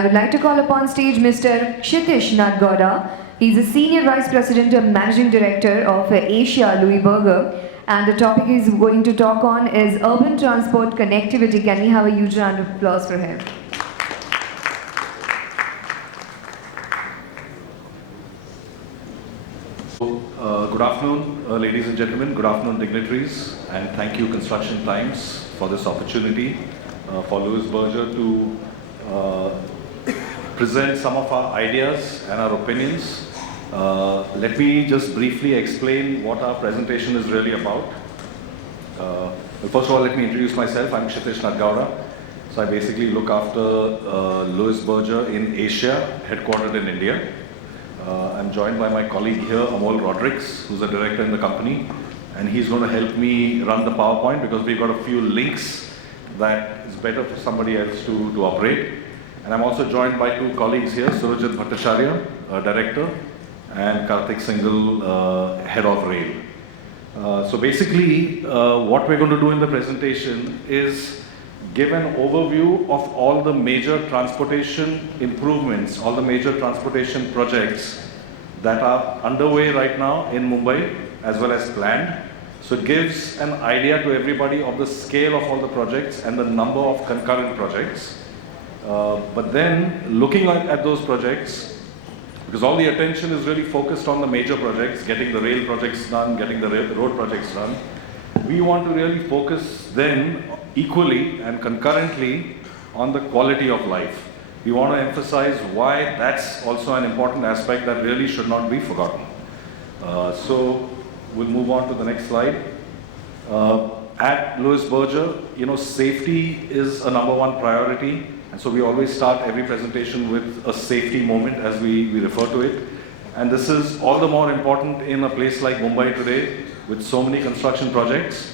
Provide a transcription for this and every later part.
I would like to call upon stage Mr. Kshitish Nadgowda. He's a Senior Vice President and Managing Director of Asia Louis Berger. And the topic he's going to talk on is urban transport connectivity. Can we have a huge round of applause for him? Good afternoon, ladies and gentlemen. Good afternoon, dignitaries. And thank you, Construction Times, for this opportunity for Louis Berger to present some of our ideas and our opinions. Let me just briefly explain what our presentation is really about. First of all, let me introduce myself. I'm Kshitish Nadgowda. So I basically look after Louis Berger in Asia, headquartered in India. I'm joined by my colleague here, Amol Rodrigues, who's a director in the company. And he's going to help me run the PowerPoint because we've got a few links that is better for somebody else to operate. And I'm also joined by two colleagues here, Surajit Bhattacharya, director, and Karthik Singhal, head of rail. So basically, what we're going to do in the presentation is give an overview of all the major transportation improvements, all the major transportation projects that are underway right now in Mumbai, as well as planned. So it gives an idea to everybody of the scale of all the projects and the number of concurrent projects. But then, looking at those projects, because all the attention is really focused on the major projects, getting the rail projects done, getting the road projects done, we want to really focus then equally and concurrently on the quality of life. We want to emphasize why that's also an important aspect that really should not be forgotten. So we'll move on to the next slide. At Louis Berger, safety is a number one priority. And so we always start every presentation with a safety moment, as we refer to it. And this is all the more important in a place like Mumbai today, with so many construction projects.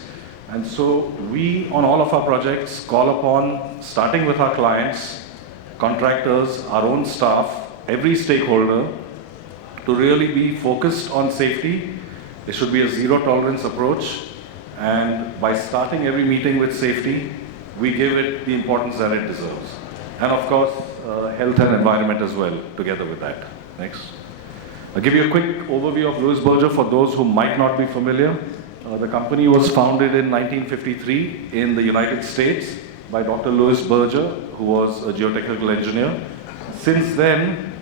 And so we, on all of our projects, call upon, starting with our clients, contractors, our own staff, every stakeholder, to really be focused on safety. There should be a zero tolerance approach. And by starting every meeting with safety, we give it the importance that it deserves. And of course, health and environment as well, together with that. Next. I'll give you a quick overview of Louis Berger for those who might not be familiar. The company was founded in 1953 in the United States by Dr. Louis Berger, who was a geotechnical engineer. Since then,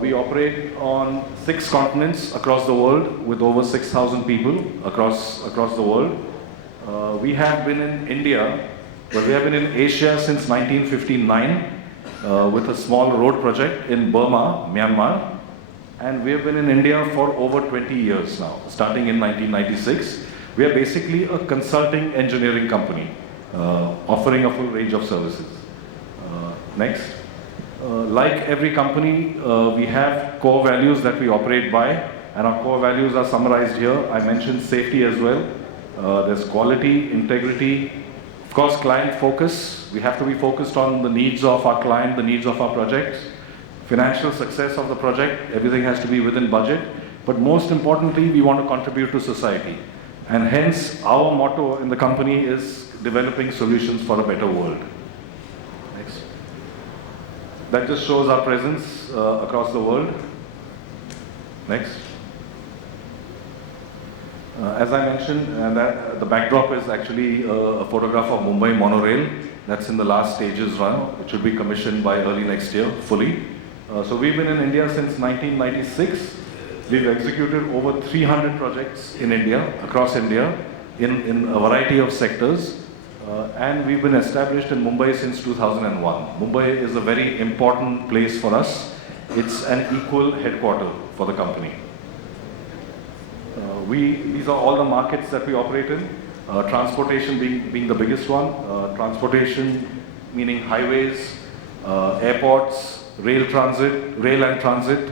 we operate on 6 continents across the world with over 6,000 people across the world. We have been in India, but we have been in Asia since 1959 with a small road project in Burma, Myanmar. And we have been in India for over 20 years now, starting in 1996. We are basically a consulting engineering company, offering a full range of services. Next. Like every company, we have core values that we operate by, and our core values are summarized here. I mentioned safety as well. There's quality, integrity, of course, client focus. We have to be focused on the needs of our client, the needs of our projects. Financial success of the project, everything has to be within budget. But most importantly, we want to contribute to society. And hence, our motto in the company is developing solutions for a better world. Next. That just shows our presence across the world. Next. As I mentioned, the backdrop is actually a photograph of Mumbai monorail. That's in the last stages run. It should be commissioned by early next year, fully. So we've been in India since 1996. We've executed over 300 projects in India, across India, in a variety of sectors. And we've been established in Mumbai since 2001. Mumbai is a very important place for us. It's an equal headquarter for the company. These are all the markets that we operate in. Transportation being the biggest one. Transportation meaning highways, airports, rail and transit,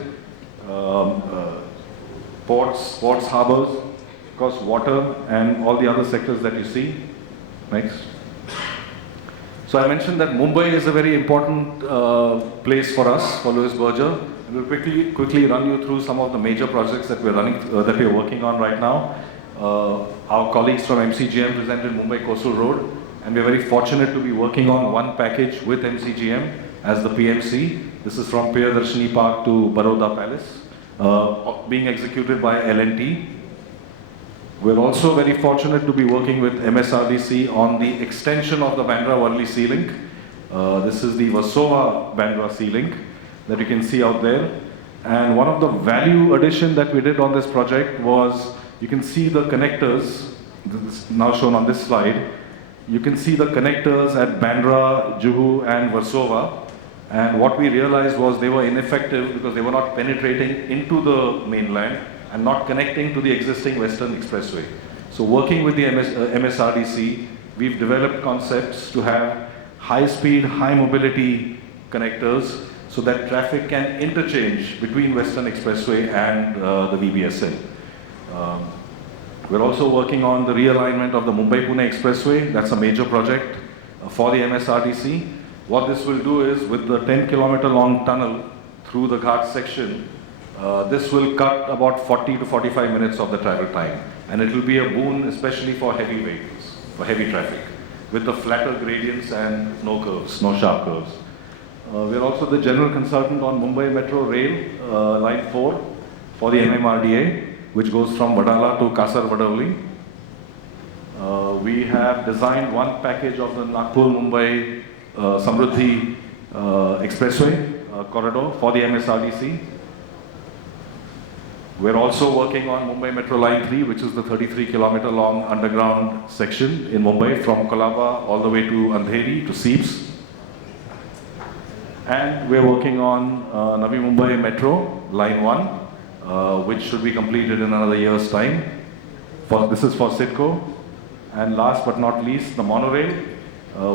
ports, harbors, of course water, and all the other sectors that you see. Next. So I mentioned that Mumbai is a very important place for us, for Louis Berger. We'll quickly run you through some of the major projects that we're working on right now. Our colleagues from MCGM presented Mumbai Coastal Road, and we're very fortunate to be working on one package with MCGM as the PMC. This is from Priyadarshini Park to Baroda Palace, being executed by L&T. We're also very fortunate to be working with MSRDC on the extension of the Bandra-Worli Sea Link. This is the Versova-Bandra Sea Link that you can see out there. And one of the value addition that we did on this project was, you can see the connectors, this is now shown on this slide. You can see the connectors at Bandra, Juhu and Versova. And what we realized was they were ineffective because they were not penetrating into the mainland and not connecting to the existing Western Expressway. So working with the MSRDC, we've developed concepts to have high-speed, high-mobility connectors so that traffic can interchange between Western Expressway and the VBSL. We're also working on the realignment of the Mumbai-Pune Expressway. That's a major project for the MSRDC. What this will do is, with the 10-kilometer long tunnel through the Ghat section, this will cut about 40 to 45 minutes of the travel time. And it will be a boon, especially for heavy vehicles, for heavy traffic, with the flatter gradients and no curves, no sharp curves. We're also the general consultant on Mumbai Metro Rail, Line 4, for the MMRDA, which goes from Vadala to Kasar-Vadavli. We have designed one package of the Nagpur-Mumbai Samruddhi Expressway corridor for the MSRDC. We're also working on Mumbai Metro Line 3, which is the 33-kilometer long underground section in Mumbai from Colaba all the way to Andheri to Seeps. And we're working on Navi Mumbai Metro Line 1, which should be completed in another year's time. This is for CIDCO. And last but not least, the monorail,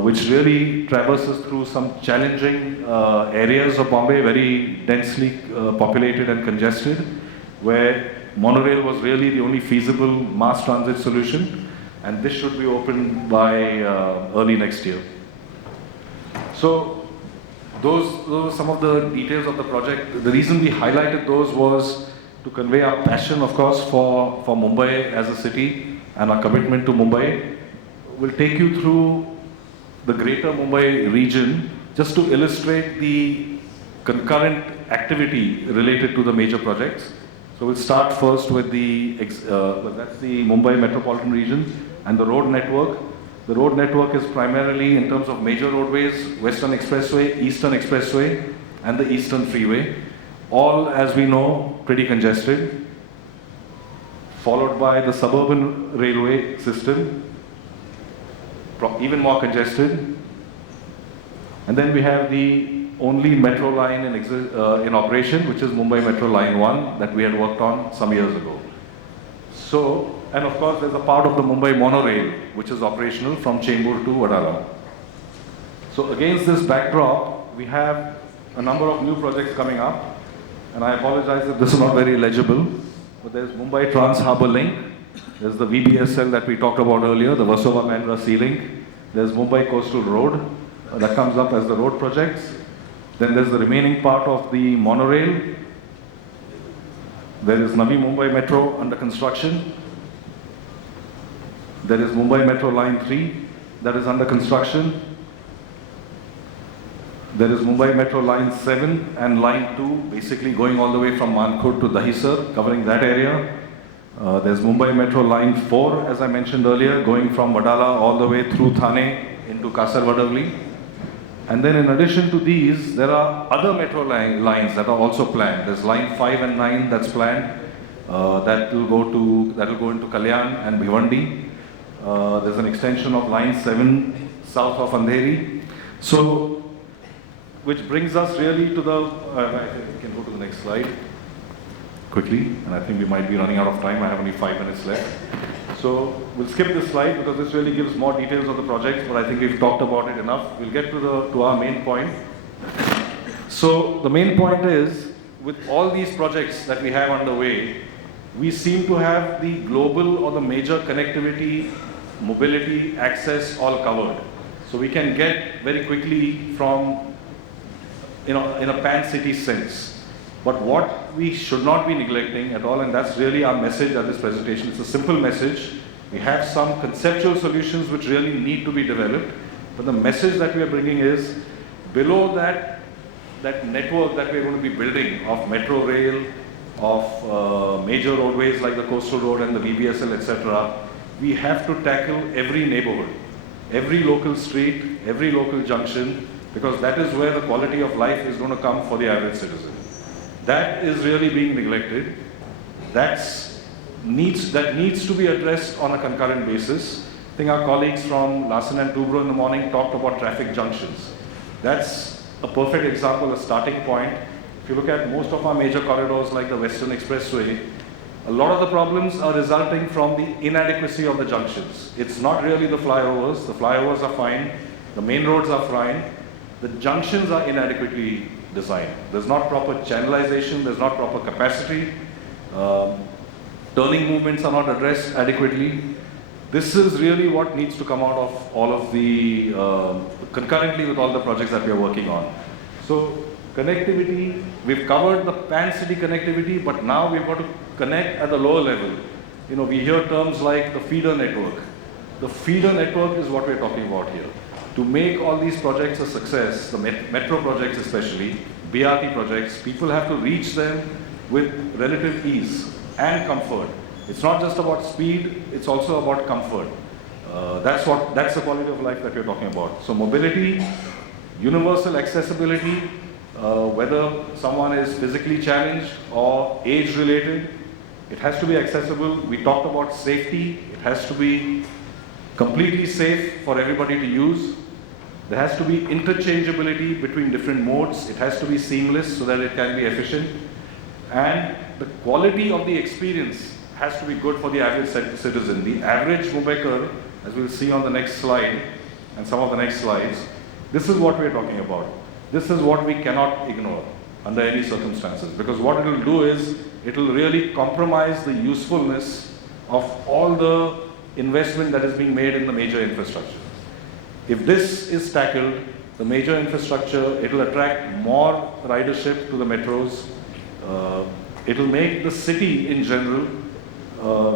which really traverses through some challenging areas of Bombay, very densely populated and congested, where monorail was really the only feasible mass transit solution, and this should be opened by early next year. So those are some of the details of the project. The reason we highlighted those was to convey our passion, of course, for Mumbai as a city and our commitment to Mumbai. We'll take you through the greater Mumbai region just to illustrate the concurrent activity related to the major projects. So we'll start first with that's the Mumbai metropolitan region and the road network. The road network is primarily, in terms of major roadways, Western Expressway, Eastern Expressway, and the Eastern Freeway. All, as we know, pretty congested. Followed by the suburban railway system, even more congested. And then we have the only metro line in operation, which is Mumbai Metro Line 1 that we had worked on some years ago. So, and of course there's a part of the Mumbai monorail which is operational from Chembur to Vadala. So against this backdrop, we have a number of new projects coming up, and I apologize if this is not very legible, but there's Mumbai Trans Harbour Link, there's the VBSL that we talked about earlier, the Versova-Bandra Sea Link, there's Mumbai Coastal Road, that comes up as the road projects. Then there's the remaining part of the monorail. There is Navi Mumbai Metro under construction. There is Mumbai Metro Line 3 that is under construction. There is Mumbai Metro Line 7 and Line 2, basically going all the way from Mankhurd to Dahisar, covering that area. There's Mumbai Metro Line 4, as I mentioned earlier, going from Vadala all the way through Thane into Kasar-Vadavli. And then in addition to these, there are other metro lines that are also planned. There's Line 5 and 9 that's planned. That will go into Kalyan and Bhiwandi. There's an extension of Line 7 south of Andheri. So, which brings us really to the, I think we can go to the next slide quickly, and I think we might be running out of time. I have only 5 minutes left. So we'll skip this slide because this really gives more details of the projects, but I think we've talked about it enough. We'll get to our main point. So the main point is, with all these projects that we have underway, we seem to have the global or the major connectivity, mobility, access all covered. So we can get very quickly from, in a pan-city sense. But what we should not be neglecting at all, and that's really our message at this presentation, it's a simple message. We have some conceptual solutions which really need to be developed, but the message that we are bringing is, below that that network that we're going to be building of metro rail, of major roadways like the coastal road and the VBSL, etc., we have to tackle every neighborhood, every local street, every local junction, because that is where the quality of life is going to come for the average citizen. That is really being neglected. That needs to be addressed on a concurrent basis. I think our colleagues from Larsen and Toubro in the morning talked about traffic junctions. That's a perfect example, a starting point. If you look at most of our major corridors like the Western Expressway, a lot of the problems are resulting from the inadequacy of the junctions. It's not really the flyovers. The flyovers are fine. The main roads are fine. The junctions are inadequately designed. There's not proper channelization. There's not proper capacity. Turning movements are not addressed adequately. This is really what needs to come out of all of the, concurrently with all the projects that we are working on. So connectivity, we've covered the pan-city connectivity, but now we've got to connect at the lower level. You know, we hear terms like the feeder network. The feeder network is what we're talking about here. To make all these projects a success, the metro projects especially, BRT projects, people have to reach them with relative ease and comfort. It's not just about speed, it's also about comfort. That's the quality of life that we're talking about. So mobility, universal accessibility, whether someone is physically challenged or age-related, it has to be accessible. We talked about safety. It has to be completely safe for everybody to use. There has to be interchangeability between different modes. It has to be seamless so that it can be efficient. And the quality of the experience has to be good for the average citizen. The average Mumbaikar, as we'll see on the next slide and some of the next slides, this is what we're talking about. This is what we cannot ignore under any circumstances, because what it will do is it will really compromise the usefulness of all the investment that is being made in the major infrastructure. If this is tackled, the major infrastructure, it will attract more ridership to the metros. It will make the city in general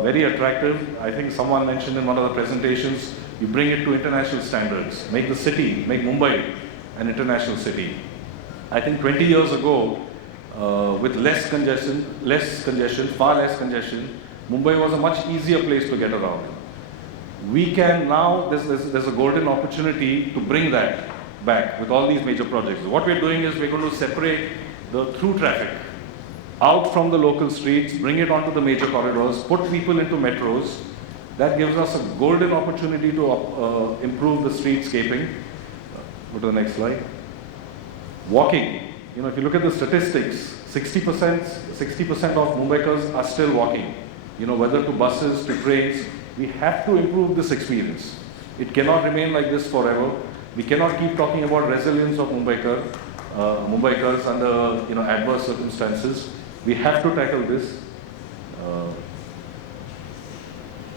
very attractive. I think someone mentioned in one of the presentations, you bring it to international standards, make the city, make Mumbai an international city. I think 20 years ago, with less congestion, far less congestion, Mumbai was a much easier place to get around. We can now, there's a golden opportunity to bring that back with all these major projects. What we're doing is we're going to separate the through traffic out from the local streets, bring it onto the major corridors, put people into metros. That gives us a golden opportunity to improve the streetscaping. Go to the next slide. Walking. You know, if you look at the statistics, 60% of Mumbaikars are still walking. You know, whether to buses, to trains, we have to improve this experience. It cannot remain like this forever. We cannot keep talking about resilience of Mumbaikars under adverse circumstances. We have to tackle this.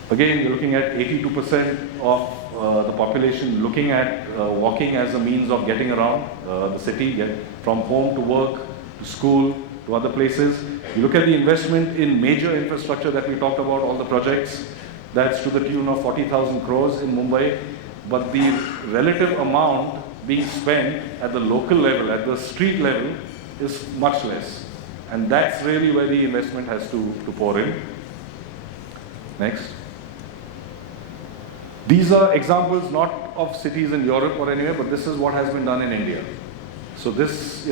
Again, you're looking at 82% of the population looking at walking as a means of getting around the city, from home to work, to school, to other places. You look at the investment in major infrastructure that we talked about, all the projects, that's to the tune of 40,000 crores in Mumbai, but the relative amount being spent at the local level, at the street level, is much less. And that's really where the investment has to pour in. Next. These are examples not of cities in Europe or anywhere, but this is what has been done in India. So this,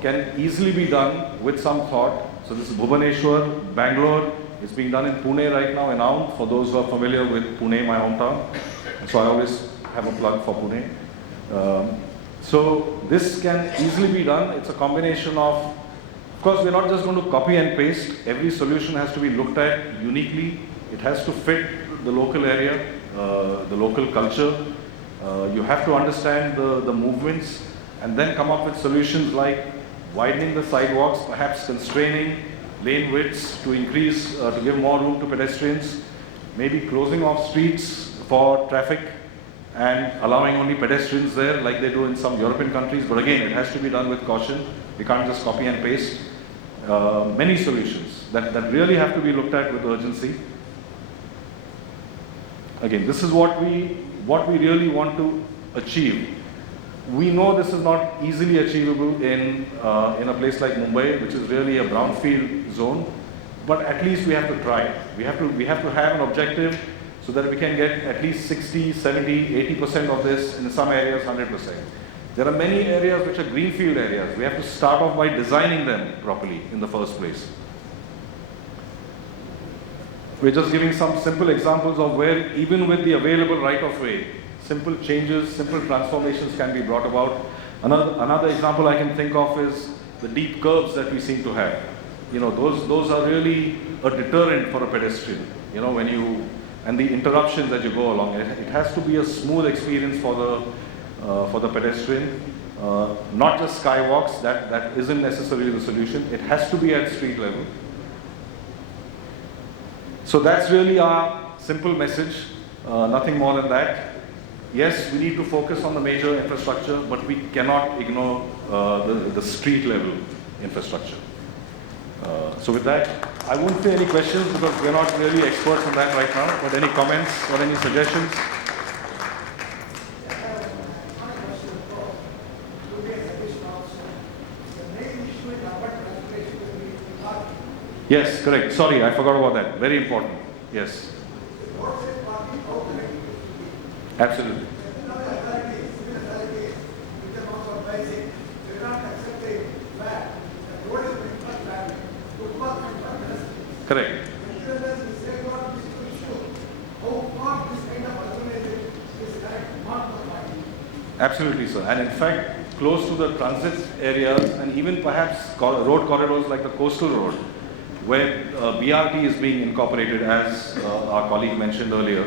can easily be done with some thought. So this is Bhubaneswar, Bangalore. It's being done in Pune right now, in Aum, for those who are familiar with Pune, my hometown. So I always have a plug for Pune. So this can easily be done. It's a combination of course, we're not just going to copy and paste. Every solution has to be looked at uniquely. It has to fit the local area, the local culture. You have to understand the movements and then come up with solutions like widening the sidewalks, perhaps constraining lane widths to increase, to give more room to pedestrians, maybe closing off streets for traffic and allowing only pedestrians there like they do in some European countries. But again, it has to be done with caution. We can't just copy and paste. Many solutions that really have to be looked at with urgency. Again, this is what we really want to achieve. We know this is not easily achievable in a place like Mumbai, which is really a brownfield zone, but at least we have to try. We have to have an objective so that we can get at least 60, 70, 80% of this, in some areas 100%. There are many areas which are greenfield areas. We have to start off by designing them properly in the first place. We're just giving some simple examples of where, even with the available right-of-way, simple changes, simple transformations can be brought about. Another example I can think of is the deep curves that we seem to have. You know, those are really a deterrent for a pedestrian. You know, and the interruptions as you go along, it has to be a smooth experience for the pedestrian. Not just skywalks, that isn't necessarily the solution. It has to be at street level. So that's really our simple message, nothing more than that. Yes, we need to focus on the major infrastructure, but we cannot ignore the street level infrastructure. So with that, I won't say any questions because we're not really experts on that right now, but any comments or any suggestions? Yes, correct. Sorry, I forgot about that. Very important. Yes. Absolutely. Correct. Absolutely, sir. And in fact, close to the transit areas and even perhaps road corridors like the coastal road, where BRT is being incorporated, as our colleague mentioned earlier.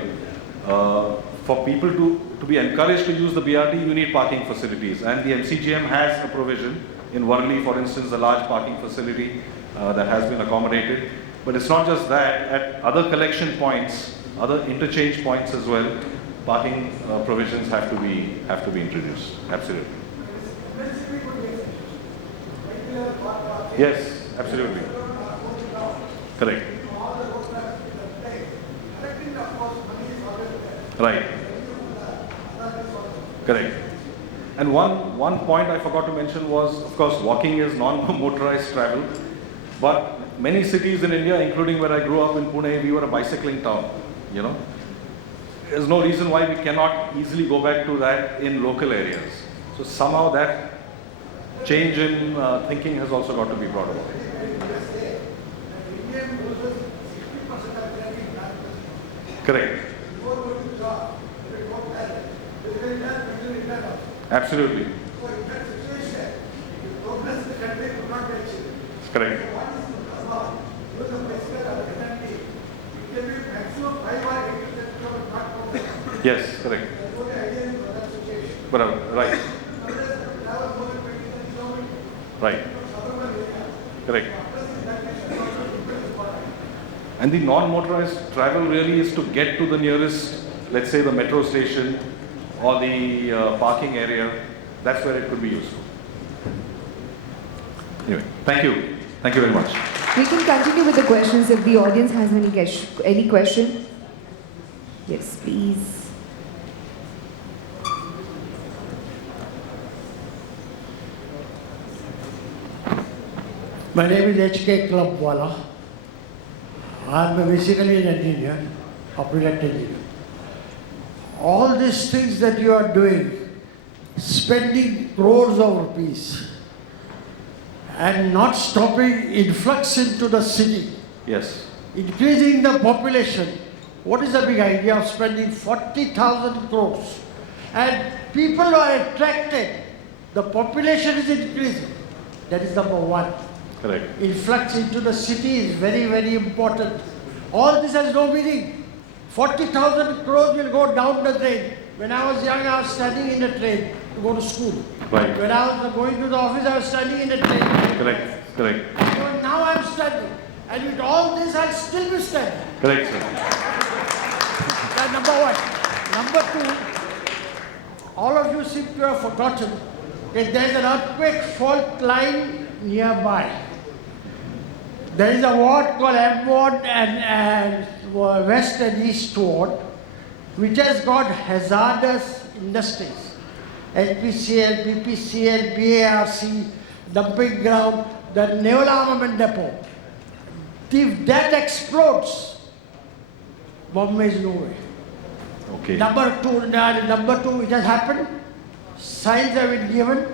For people to be encouraged to use the BRT, you need parking facilities. And the MCGM has a provision in Worli, for instance, a large parking facility that has been accommodated. But it's not just that. At other collection points, other interchange points as well, parking provisions have to be introduced. Absolutely. Yes, absolutely. Correct. Right. Correct. And one point I forgot to mention was, of course, walking is non-motorized travel. But many cities in India, including where I grew up in Pune, we were a bicycling town. You know, there's no reason why we cannot easily go back to that in local areas. So somehow that change in thinking has also got to be brought about. Correct. Absolutely. Correct. Yes, correct. Right. Right. Correct. And the non-motorized travel really is to get to the nearest, let's say the metro station or the parking area. That's where it could be useful. Anyway, thank you. Thank you very much. We can continue with the questions if the audience has any question. Yes, please. My name is H.K. Clubwala. I am basically an engineer, a project engineer. All these things that you are doing, spending crores of rupees and not stopping influx into the city, Yes. increasing the population. What is the big idea of spending 40,000 crores? And people are attracted. The population is increasing. That is number one. Correct. Influx into the city is very, very important. All this has no meaning. 40,000 crores will go down the drain. When I was young, I was standing in a train to go to school. Right. When I was going to the office, I was standing in a train. Correct. Correct. So now I'm standing. And with all this, I'll still be standing. Correct, sir. That's number one. Number two, all of you seem to have forgotten that there is an earthquake fault line nearby. There is a ward called M ward and west and east ward, which has got hazardous industries. HPCL, BPCL, BARC, dumping ground, the naval armament depot. If that explodes, Bombay is nowhere. Okay. Number two, it has happened. Signs have been given.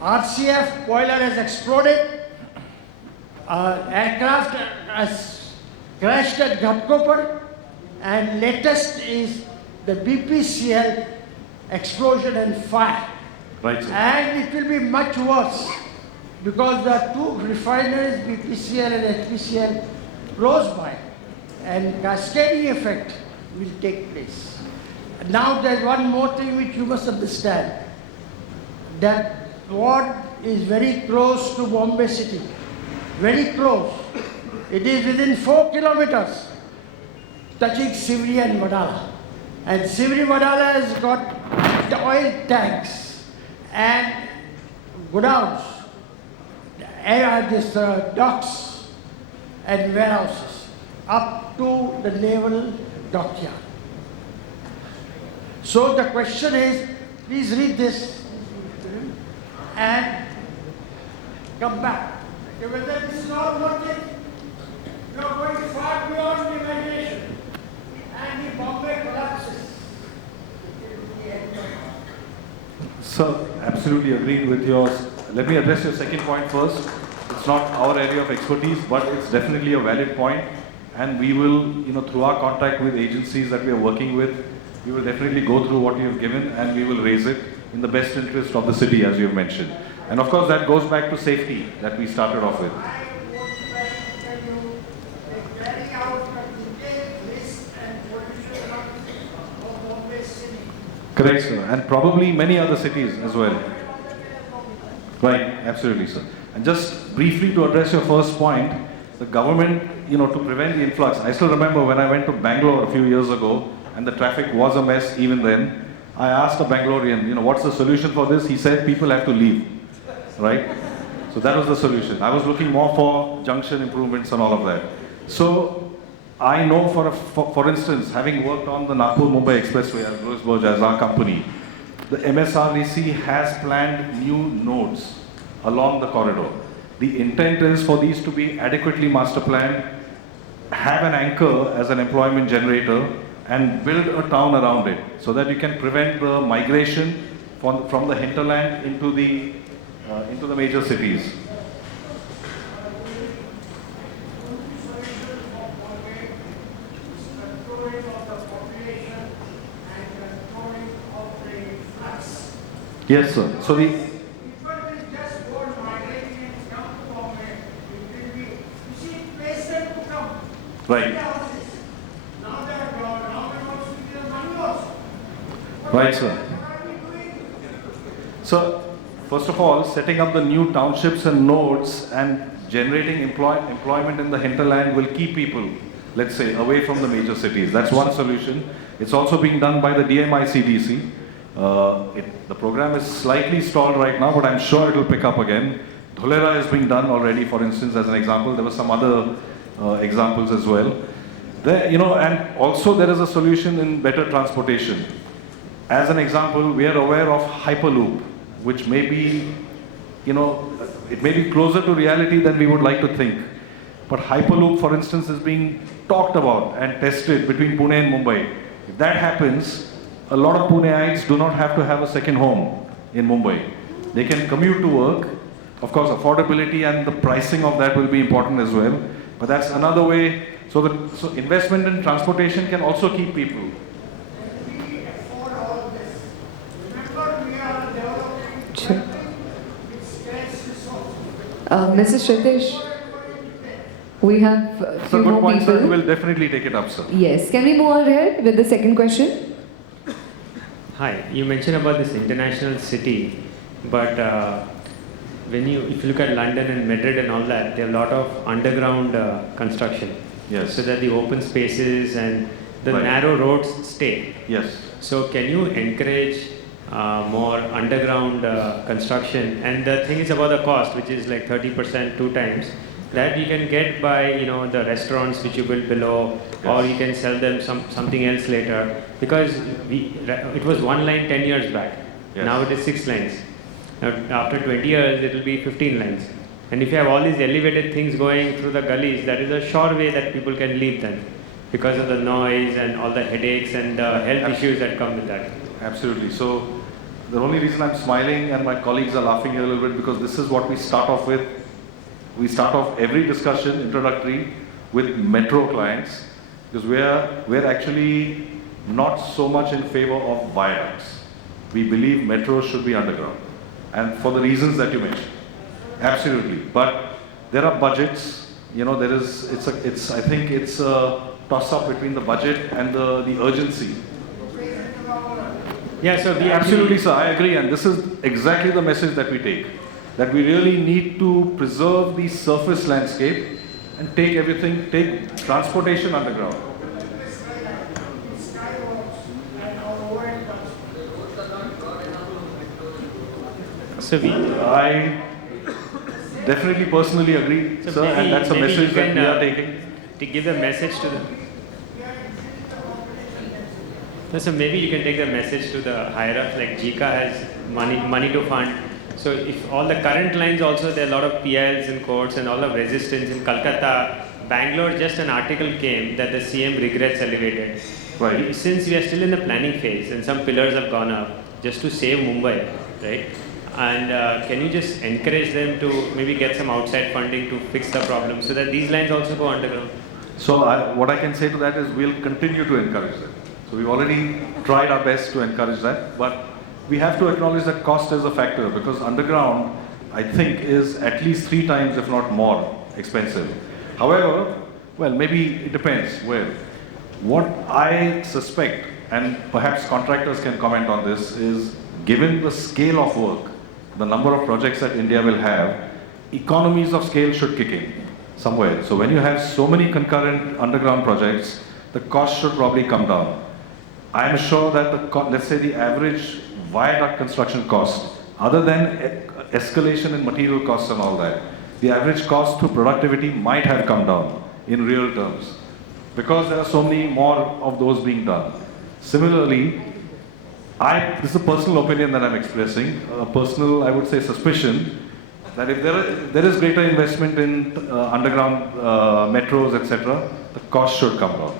RCF boiler has exploded. Aircraft has crashed at Ghatkopar. And latest is the BPCL explosion and fire. Right, sir. And it will be much worse because there are two refineries, BPCL and HPCL, close by, and cascading effect will take place. Now there's one more thing which you must understand, that ward is very close to Bombay city, very close. It is within 4 kilometers, touching Sivri and Vadala. And Sivri Vadala has got the oil tanks and godowns, docks and warehouses up to the naval dockyard. So the question is, please read this and come back. Okay, whether this is all working, you are going far beyond the imagination. And if Bombay collapses, it will be the end of it. Sir, absolutely agreed with yours. Let me address your second point first. It's not our area of expertise, but it's definitely a valid point. And we will, through our contact with agencies that we are working with, we will definitely go through what you have given and we will raise it in the best interest of the city, as you have mentioned. And of course, that goes back to safety that we started off with. I would like to tell you, they carry out a detailed list and pollution of Bombay city. Correct, sir. And probably many other cities as well. Right, absolutely, sir. And just briefly to address your first point, the government, to prevent the influx. I still remember when I went to Bangalore a few years ago and the traffic was a mess even then. I asked a Bangalorean, what's the solution for this? He said people have to leave, right? So that was the solution. I was looking more for junction improvements and all of that. So I know for instance, having worked on the Nagpur-Mumbai Expressway as Roseburg as our company, the MSRDC has planned new nodes along the corridor. The intent is for these to be adequately master planned, have an anchor as an employment generator, and build a town around it so that you can prevent the migration from the hinterland into the major cities. Yes, sir. So the right. Right, sir. So, first of all, setting up the new townships and nodes and generating employment in the hinterland will keep people, let's say, away from the major cities. That's one solution. It's also being done by the DMICDC. The program is slightly stalled right now, but I'm sure it will pick up again. Dholera is being done already, for instance, as an example. There were some other examples as well. There, and also there is a solution in better transportation. As an example, we are aware of Hyperloop, which may be, it may be closer to reality than we would like to think. But Hyperloop, for instance, is being talked about and tested between Pune and Mumbai. If that happens, a lot of Puneites do not have to have a second home in Mumbai. They can commute to work. Of course, affordability and the pricing of that will be important as well. But that's another way. So investment in transportation can also keep people. We afford all this. Remember, we are developing Sure. with scarce resources. Mrs. Shritish, we have a It's a few good more point, sir. people. We'll definitely take it up, sir. Yes, can we move on ahead with the second question? Hi, you mentioned about this international city, but if you look at London and Madrid and all that, there are a lot of underground construction. Yes. So that the open spaces and the Right. narrow roads stay. Yes. So can you encourage more underground construction? And the thing is about the cost, which is like 30%, 2 times. That you can get by the restaurants which you build below, or you can sell them something else later. Because it was one line 10 years back. Yes. Now it is 6 lines. Now, after 20 years, it will be 15 lines. And if you have all these elevated things going through the gullies, that is a sure way that people can leave then, because of the noise and all the headaches and the health issues that come with that. Absolutely. So the only reason I'm smiling and my colleagues are laughing here a little bit, because this is what we start off with. We start off every discussion introductory with metro clients, because we're actually not so much in favor of viaducts. We believe metros should be underground, and for the reasons that you mentioned. Absolutely. But there are budgets, you know, I think it's a toss-up between the budget and the urgency. Yeah, so we Absolutely, sir, I agree, and this is exactly the message that we take. That we really need to preserve the surface landscape and take transportation underground. So I definitely personally agree, So sir, maybe- and that's a maybe message you that can, we are taking. to give the message to the. So maybe you can take the message to the higher ups, like JICA has money to fund. So if all the current lines also, there are a lot of PILs in courts and all of resistance in Calcutta, Bangalore, just an article came that the CM regrets elevated. Right. Since we are still in the planning phase and some pillars have gone up just to save Mumbai, right? And can you just encourage them to maybe get some outside funding to fix the problem so that these lines also go underground? So what I can say to that is we'll continue to encourage that. So we've already tried our best to encourage that, but we have to acknowledge that cost is a factor, because underground, I think, is at least 3 times, if not more, expensive. However, well, maybe it depends where. What I suspect, and perhaps contractors can comment on this, is given the scale of work, the number of projects that India will have, economies of scale should kick in somewhere. So when you have so many concurrent underground projects, the cost should probably come down. I am sure that let's say the average viaduct construction cost, other than escalation in material costs and all that, the average cost to productivity might have come down in real terms, because there are so many more of those being done. Similarly, this is a personal opinion that I'm expressing, a personal, I would say, suspicion that if there is greater investment in underground metros, etc., the cost should come down.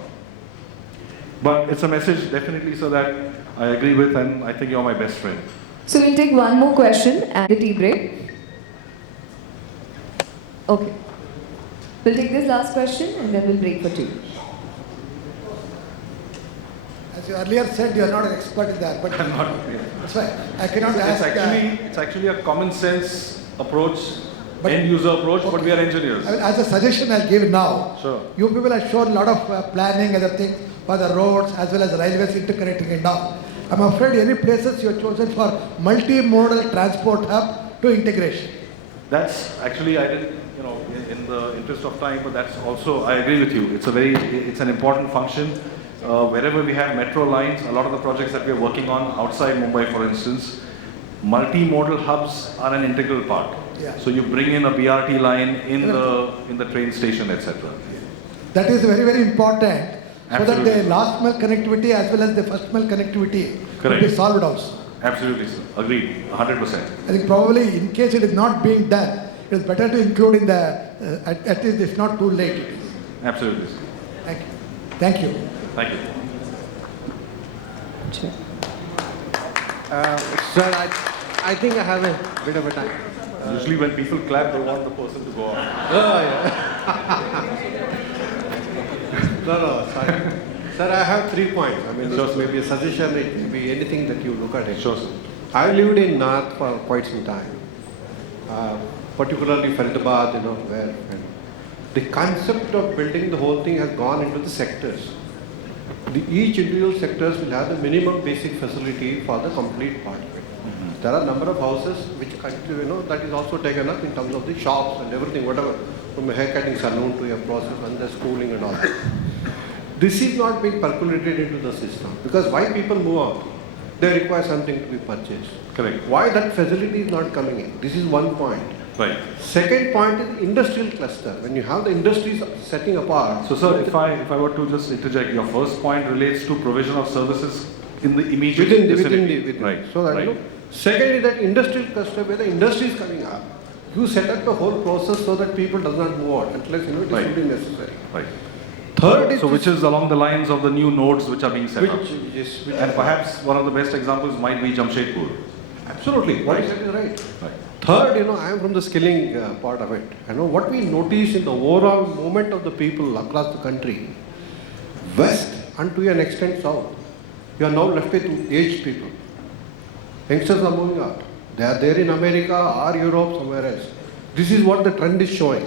But it's a message definitely, so that I agree with, and I think you're my best friend. So we'll take one more question and the tea break. Okay. We'll take this last question and then we'll break for tea. As you earlier said, you are not an expert in that, but I'm not. that's why I cannot ask. It's actually a common sense approach, But- end user approach, but we are engineers. I mean, as a suggestion, I'll give now. Sure. You people have shown a lot of planning, other things for the roads as well as railways interconnecting and all. I'm afraid any places you have chosen for multimodal transport hub to integration. That's actually, I didn't, in the interest of time, but that's also, I agree with you. It's an important function. Wherever we have metro lines, a lot of the projects that we are working on outside Mumbai, for instance, multimodal hubs are an integral part. Yeah. So you bring in a BRT line in the train station, etc. That is very, very important. So that Absolutely. the last mile connectivity as well as the first mile connectivity will Correct. be solved also. Absolutely, sir. Agreed. 100%. I think probably in case it is not being done, it is better to include in the, at least it's not too late. It is. Absolutely, sir. Thank you. Thank you. Thank you. Sure. Sir, I think I have a bit of a time. Usually when people clap, they want the person to go on. Oh, yeah. No, sorry. Sir, I have 3 points. I mean, Sure, it sir. may be a suggestion, it may be anything that you look at it. Sure, sir. I lived in North for quite some time, particularly Faridabad, where and the concept of building the whole thing has gone into the sectors. Each individual sectors will have the minimum basic facility for the complete part of it. There are a number of houses which that is also taken up in terms of the shops and everything, whatever, from a haircutting salon to your process and the schooling and all that. This is not being percolated into the system, because why people move out? They require something to be purchased. Correct. Why that facility is not coming in? This is one point. Right. Second point is industrial cluster. When you have the industries setting apart. So, sir, if I were to just interject, your first point relates to provision of services in the immediate within vicinity. the Right. so that right. Second is that industrial cluster where the industry is coming up. You set up the whole process so that people does not move out unless it is Right. really necessary. Right. Third is So which is along the lines of the new nodes which are being set up. which And perhaps one of the best examples might be Jamshedpur. absolutely what Right. you said is right. Right. Third, I am from the skilling part of it. What we notice in the overall movement of the people across the country, west and to an extent south, you are now left with aged people. Youngsters are moving out. They are there in America or Europe, somewhere else. This is what the trend is showing.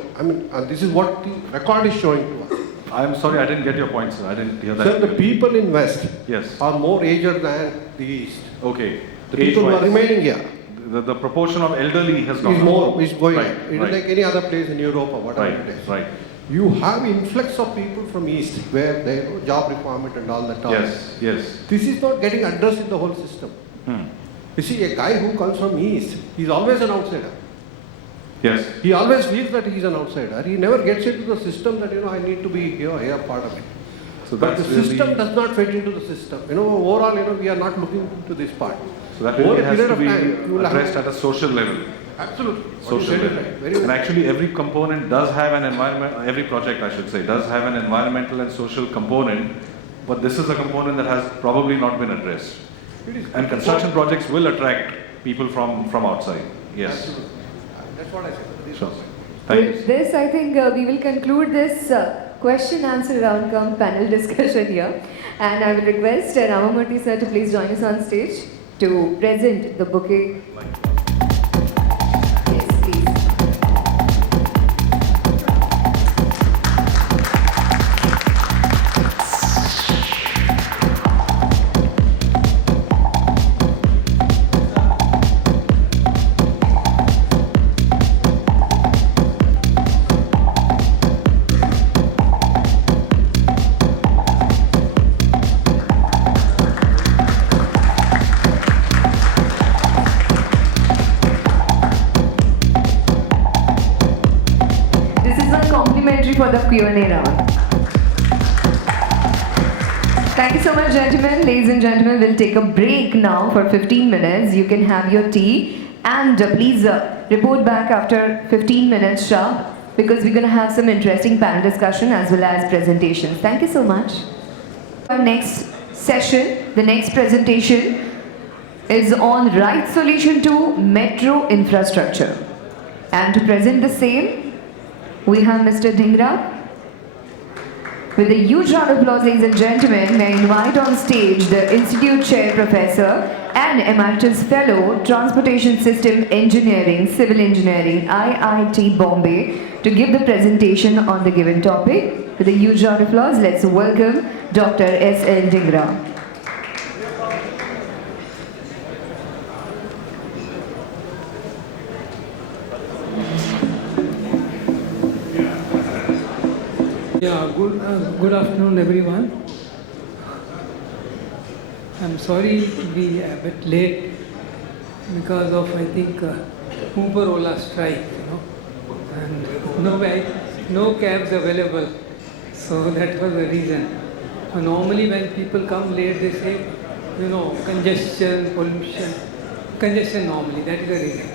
This is what the record is showing to us. I'm sorry, I didn't get your point, sir. I didn't hear that. Sir, the people in west Yes. are more aged than the east. Okay. The people who are Age-wise, remaining here the proportion of elderly has gone is up. more, is going Right, up. It right. is like any other place in Europe or whatever Right, it is. right. You have influx of people from east where they job requirement and all that. Yes, yes. This is not getting addressed in the whole system. You see, a guy who comes from east, he's always an outsider. Yes. He always feels that he's an outsider. He never gets into the system that I need to be here part of it. So But the that's really, system does not fit into the system. Overall, we are not looking into this part. so that Over really a has period to of be time, you will have- addressed at a social level. Absolutely. What you Social said is level. right. Very And well. actually every component does have an environment, every project I should say, does have an environmental and social component, but this is a component that has probably not been addressed. It is. And construction projects will attract people from outside. Yes. Absolutely. That's what I said. This Sure. was- Thank you. With this, I think we will conclude this question-answer round come panel discussion here. And I will request Ramamurthy sir to please join us on stage to present the bouquet. Yes, please. This is one complimentary for the Q&A round. Thank you so much, gentlemen. Ladies and gentlemen, we'll take a break now for 15 minutes. You can have your tea and please report back after 15 minutes sharp because we're going to have some interesting panel discussion as well as presentations. Thank you so much. Our next session, the next presentation is on right solution to metro infrastructure. And to present the same, we have Mr. Dhingra. With a huge round of applause, ladies and gentlemen, may I invite on stage the Institute Chair Professor and Emeritus Fellow, Transportation System Engineering, Civil Engineering, IIT Bombay, to give the presentation on the given topic. With a huge round of applause, let's welcome Dr. S.L. Dhingra. Yeah, good afternoon, everyone. I'm sorry to be a bit late because of, I think, Uber Ola strike, and no cabs available. So that was the reason. So normally when people come late, they say, congestion, pollution, congestion normally, that is the reason.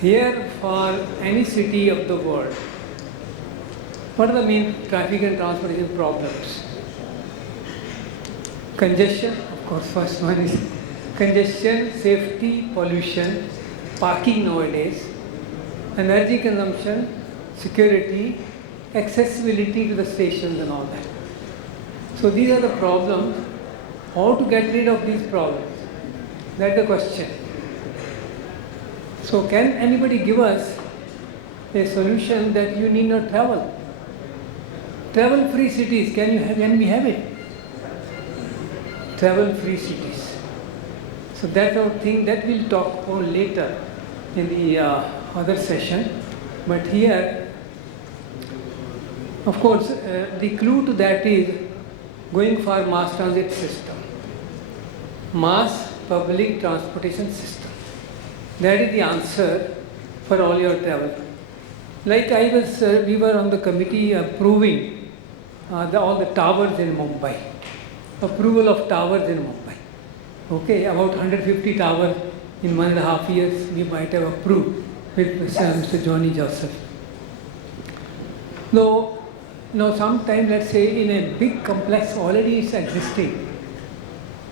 Here, for any city of the world, what are the main traffic and transportation problems? Congestion, of course, first one is congestion, safety, pollution, parking nowadays, energy consumption, security, accessibility to the stations and all that. So these are the problems. How to get rid of these problems? That's the question. So can anybody give us a solution that you need not travel? Travel-free cities, can we have it? Travel-free cities. So that's our thing that we'll talk on later in the other session. But here, of course, the clue to that is going for mass transit system. Mass public transportation system. That is the answer for all your travel. Like we were on the committee approving all the towers in Mumbai. Approval of towers in Mumbai. Okay, about 150 towers in 1.5 years we might have approved with Mr. Johnny Joseph. Though, sometime let's say in a big complex already it's existing,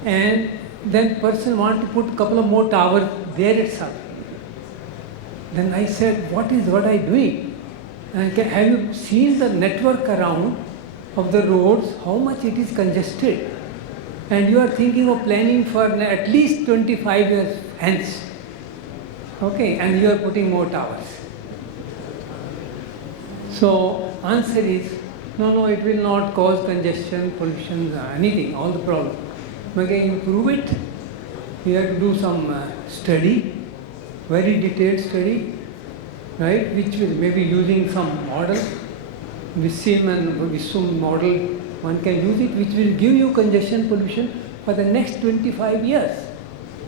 and then person want to put a couple of more towers there itself. Then I said, what I doing? And have you seen the network around of the roads, how much it is congested? And you are thinking of planning for at least 25 years hence. Okay, and you are putting more towers. So answer is, no, it will not cause congestion, pollution, anything, all the problem. But again, improve it. We have to do some study, very detailed study, right, which will maybe using some model, Vissim and Vissum model, one can use it, which will give you congestion pollution for the next 25 years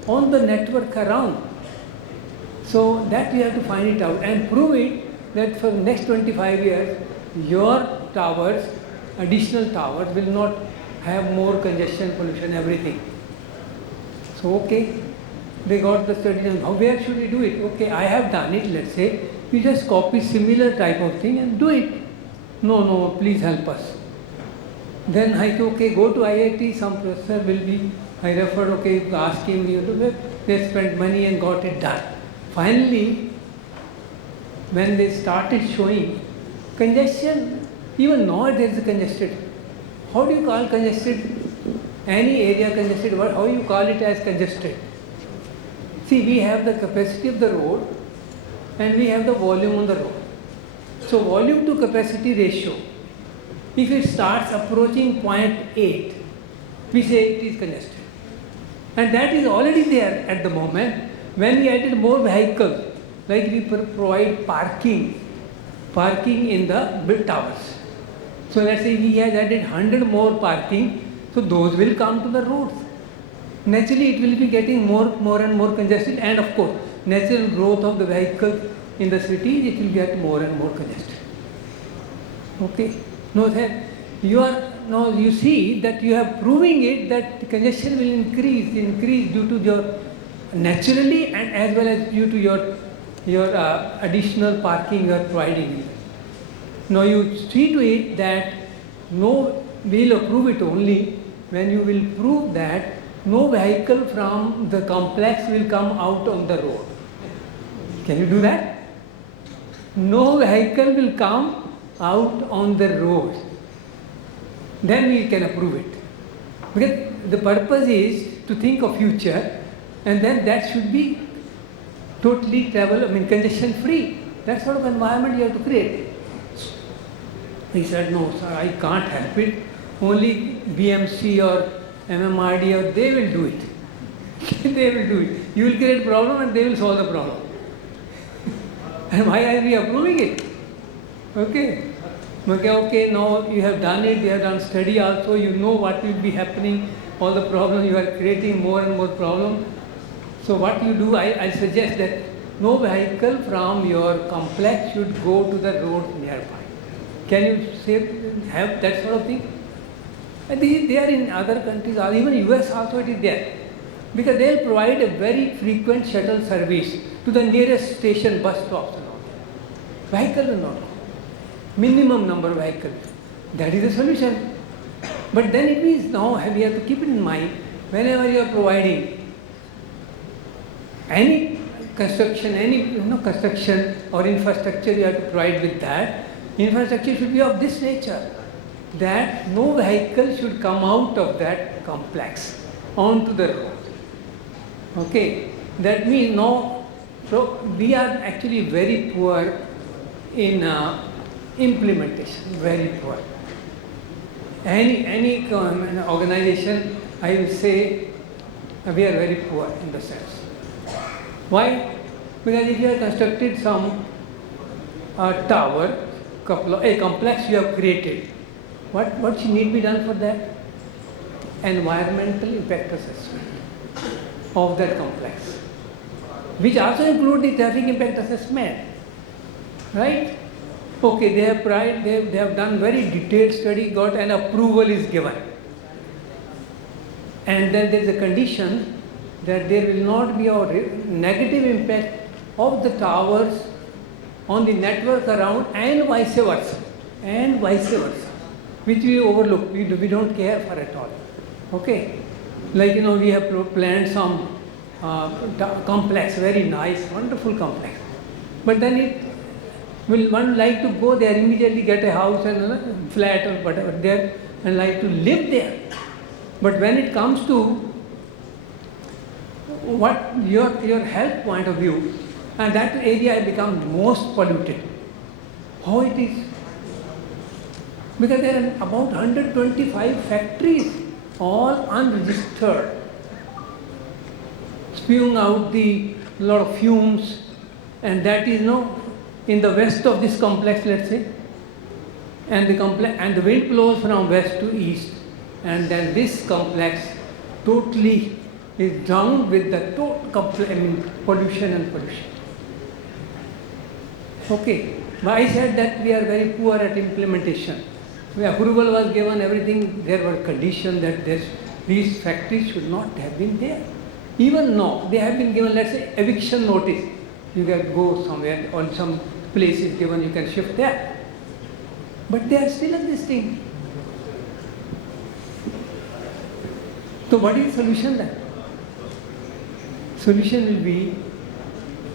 on the network around. So that we have to find it out and prove it that for the next 25 years, your towers, additional towers will not have more congestion, pollution, everything. So okay, they got the study and where should we do it? Okay, I have done it, let's say, you just copy similar type of thing and do it. No, please help us. Then I said, okay, go to IIT, some professor will be, I referred, okay, ask him, they spent money and got it done. Finally, when they started showing congestion, even now there is a congested. How do you call congested? Any area congested, how you call it as congested? See, we have the capacity of the road and we have the volume on the road. So volume to capacity ratio, if it starts approaching 0.8, we say it is congested. And that is already there at the moment. When we added more vehicles, like we provide parking in the big towers. So let's say he has added 100 more parking, so those will come to the roads. Naturally, it will be getting more and more congested, and of course, natural growth of the vehicles in the city, it will get more and more congested. Okay? You see that you are proving it that congestion will increase due to your naturally and as well as due to your additional parking you are providing. Now you see to it that we will approve it only when you will prove that no vehicle from the complex will come out on the road. Can you do that? No vehicle will come out on the road. Then we can approve it. Because the purpose is to think of future, and then that should be totally congestion free. That sort of environment you have to create. He said, no, sir, I can't help it. Only BMC or MMRD, or they will do it. They will do it. You will create problem and they will solve the problem. And why are we approving it? Okay. Okay, now you have done it, you have done study also, you know what will be happening, all the problems, you are creating more and more problems. So what you do, I suggest that no vehicle from your complex should go to the road nearby. Can you have that sort of thing? And this is there in other countries, or even US also it is there. Because they will provide a very frequent shuttle service to the nearest station, bus stops and all. Vehicle will not go. Minimum number of vehicles. That is the solution. But then it means now we have to keep it in mind, whenever you are providing any construction or infrastructure, you have to provide with that. Infrastructure should be of this nature, that no vehicle should come out of that complex onto the road. Okay, that means no. So we are actually very poor in implementation, very poor. Any organization, I will say, we are very poor in the sense. Why? Because if you have constructed some tower, a complex you have created, what should need be done for that? Environmental impact assessment of that complex, which also include the traffic impact assessment, right? Okay, they have done very detailed study, got an approval is given, and then there is a condition that there will not be a negative impact of the towers on the network around and vice versa, which we overlook, we don't care for at all. Okay, like we have planned some complex, very nice, wonderful complex, but then will one like to go there immediately, get a house and a flat or whatever there, and like to live there. But when it comes to what your health point of view, and that area has become most polluted. How it is? Because there are about 125 factories, all unregistered, spewing out a lot of fumes, and that is in the west of this complex, let's say, and the wind blows from west to east, and then this complex totally is drowned with the pollution. Okay, but I said that we are very poor at implementation. When approval was given, everything, there were conditions that these factories should not have been there. Even now, they have been given, let's say, eviction notice. You can go somewhere, on some place is given, you can shift there. But they are still existing. So what is the solution then? Solution will be,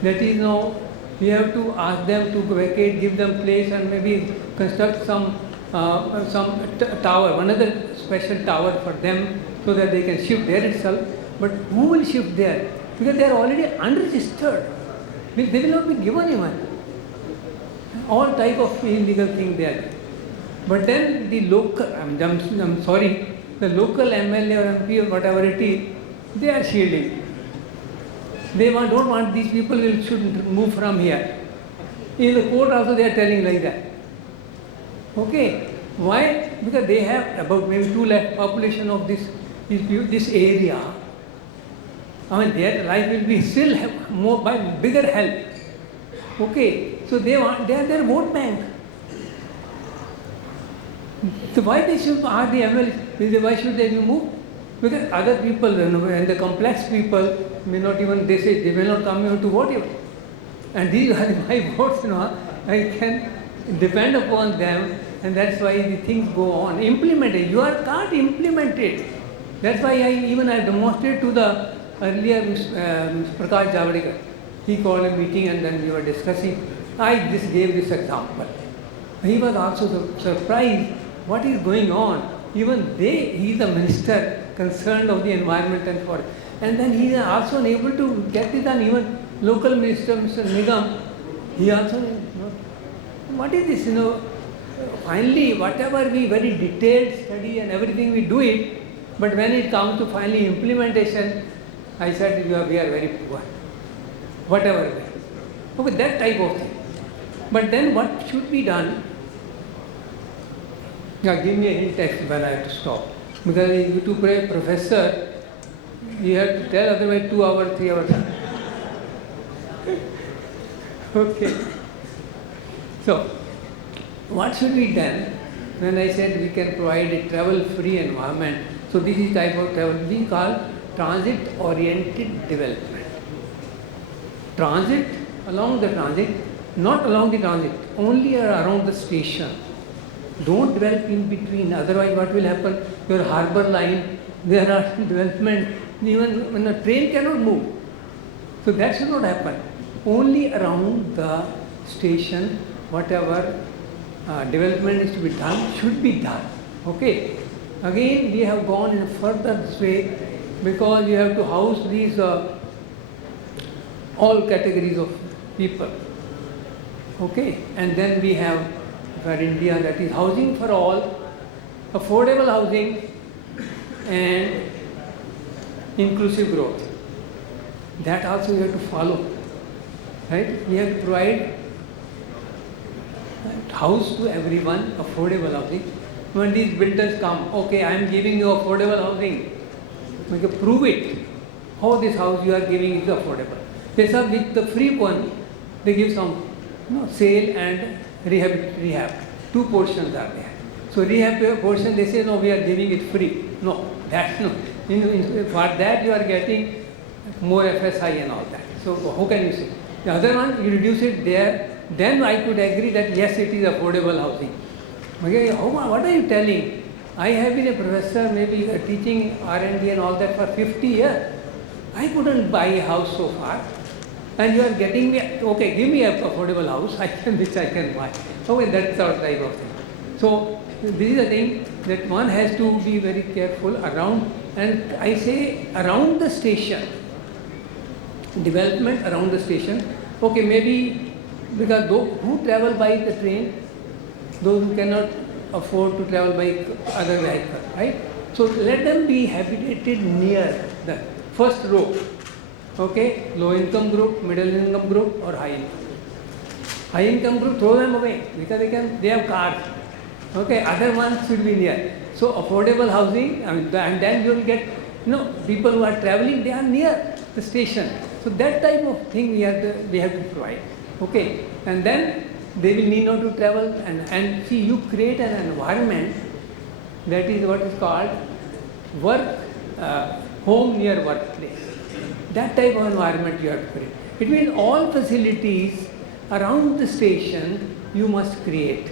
that is now, we have to ask them to vacate, give them place, and maybe construct some tower, another special tower for them, so that they can shift there itself. But who will shift there? Because they are already unregistered. They will not be given even. All type of illegal thing there. But then the local, I'm sorry, the local MLA or MP or whatever it is, they are shielding. They don't want these people should move from here. In the court also they are telling like that. Okay, why? Because they have about maybe 2 lakh population of this area. I mean, their life will be still have more by bigger help. Okay, so they are their vote bank. So why they should ask the MLA? Why should they move? Because other people and the complex people may not even, they say they may not come here to vote even. And these are my votes, I can depend upon them, and that's why the things go on. Implement it. You can't implement it. That's why I demonstrated to the earlier Prakash Javadekar. He called a meeting and then we were discussing. I just gave this example. He was also surprised what is going on. Even he is a minister concerned of the environment and forest. And then he is also unable to get it done. Even local minister, Mr. Nigam, he also, what is this, finally, whatever we very detailed study and everything we do it, but when it comes to finally implementation, I said we are very poor. Whatever way. Okay, that type of thing. But then what should be done? Yeah, give me a hint when I have to stop. Because if you to pray professor, you have to tell, otherwise 2 hours, 3 hours. Okay. So, what should be done? When I said we can provide a travel-free environment, so this is type of travel we call transit-oriented development. Transit, along the transit, not along the transit, only around the station. Don't develop in between, otherwise what will happen? Your harbour line, there are development, even when a train cannot move. So that should not happen. Only around the station, whatever development is to be done, should be done. Okay. Again, we have gone in a further this way because you have to house these all categories of people. Okay. And then we have for India, that is housing for all, affordable housing and inclusive growth. That also you have to follow. Right? We have to provide house to everyone, affordable housing. When these builders come, okay, I am giving you affordable housing. We can prove it. How this house you are giving is affordable. They say with the free one, they give some sale and rehab. 2 portions are there. So rehab portion, they say, no, we are giving it free. No, that's no. For that you are getting more FSI and all that. So how can you say? The other one, you reduce it there, then I could agree that yes, it is affordable housing. Okay, what are you telling? I have been a professor, maybe teaching R&D and all that for 50 years. I couldn't buy a house so far. And you are getting me, okay, give me an affordable house, which I can buy. Okay, that sort of type of thing. So this is the thing that one has to be very careful around, and I say around the station, development around the station. Okay, maybe because those who travel by the train, those who cannot afford to travel by other vehicle, right? So let them be habitated near the first row. Okay, low income group, middle income group, or high income group. High income group, throw them away because they have cars. Okay, other ones should be near. So affordable housing, and then you will get, people who are traveling, they are near the station. So that type of thing we have to provide. Okay, and then they will need not to travel, and see, you create an environment that is what is called home near workplace. That type of environment you have to create. It means all facilities around the station you must create.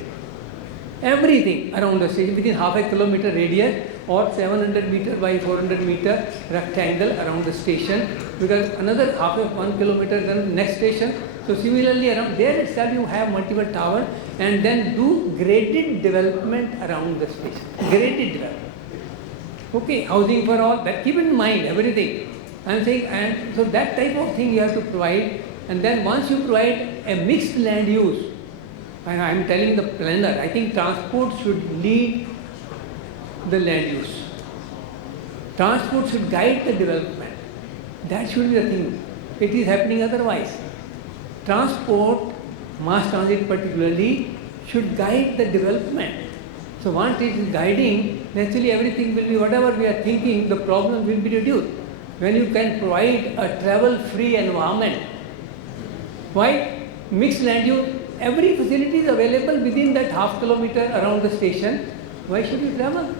Everything around the station within half a kilometer radius or 700 meter by 400 meter rectangle around the station, because another half of 1 kilometer then next station. So similarly around there itself you have multiple towers, and then do graded development around the station. Graded development. Okay, housing for all, that keep in mind everything. I am saying, and so that type of thing you have to provide, and then once you provide a mixed land use, and I am telling the planner, I think transport should lead the land use. Transport should guide the development. That should be the thing. It is happening otherwise. Transport, mass transit particularly, should guide the development. So once it is guiding, naturally everything will be, whatever we are thinking, the problem will be reduced. When you can provide a travel-free environment, why? Mixed land use, every facility is available within that half kilometer around the station. Why should you travel?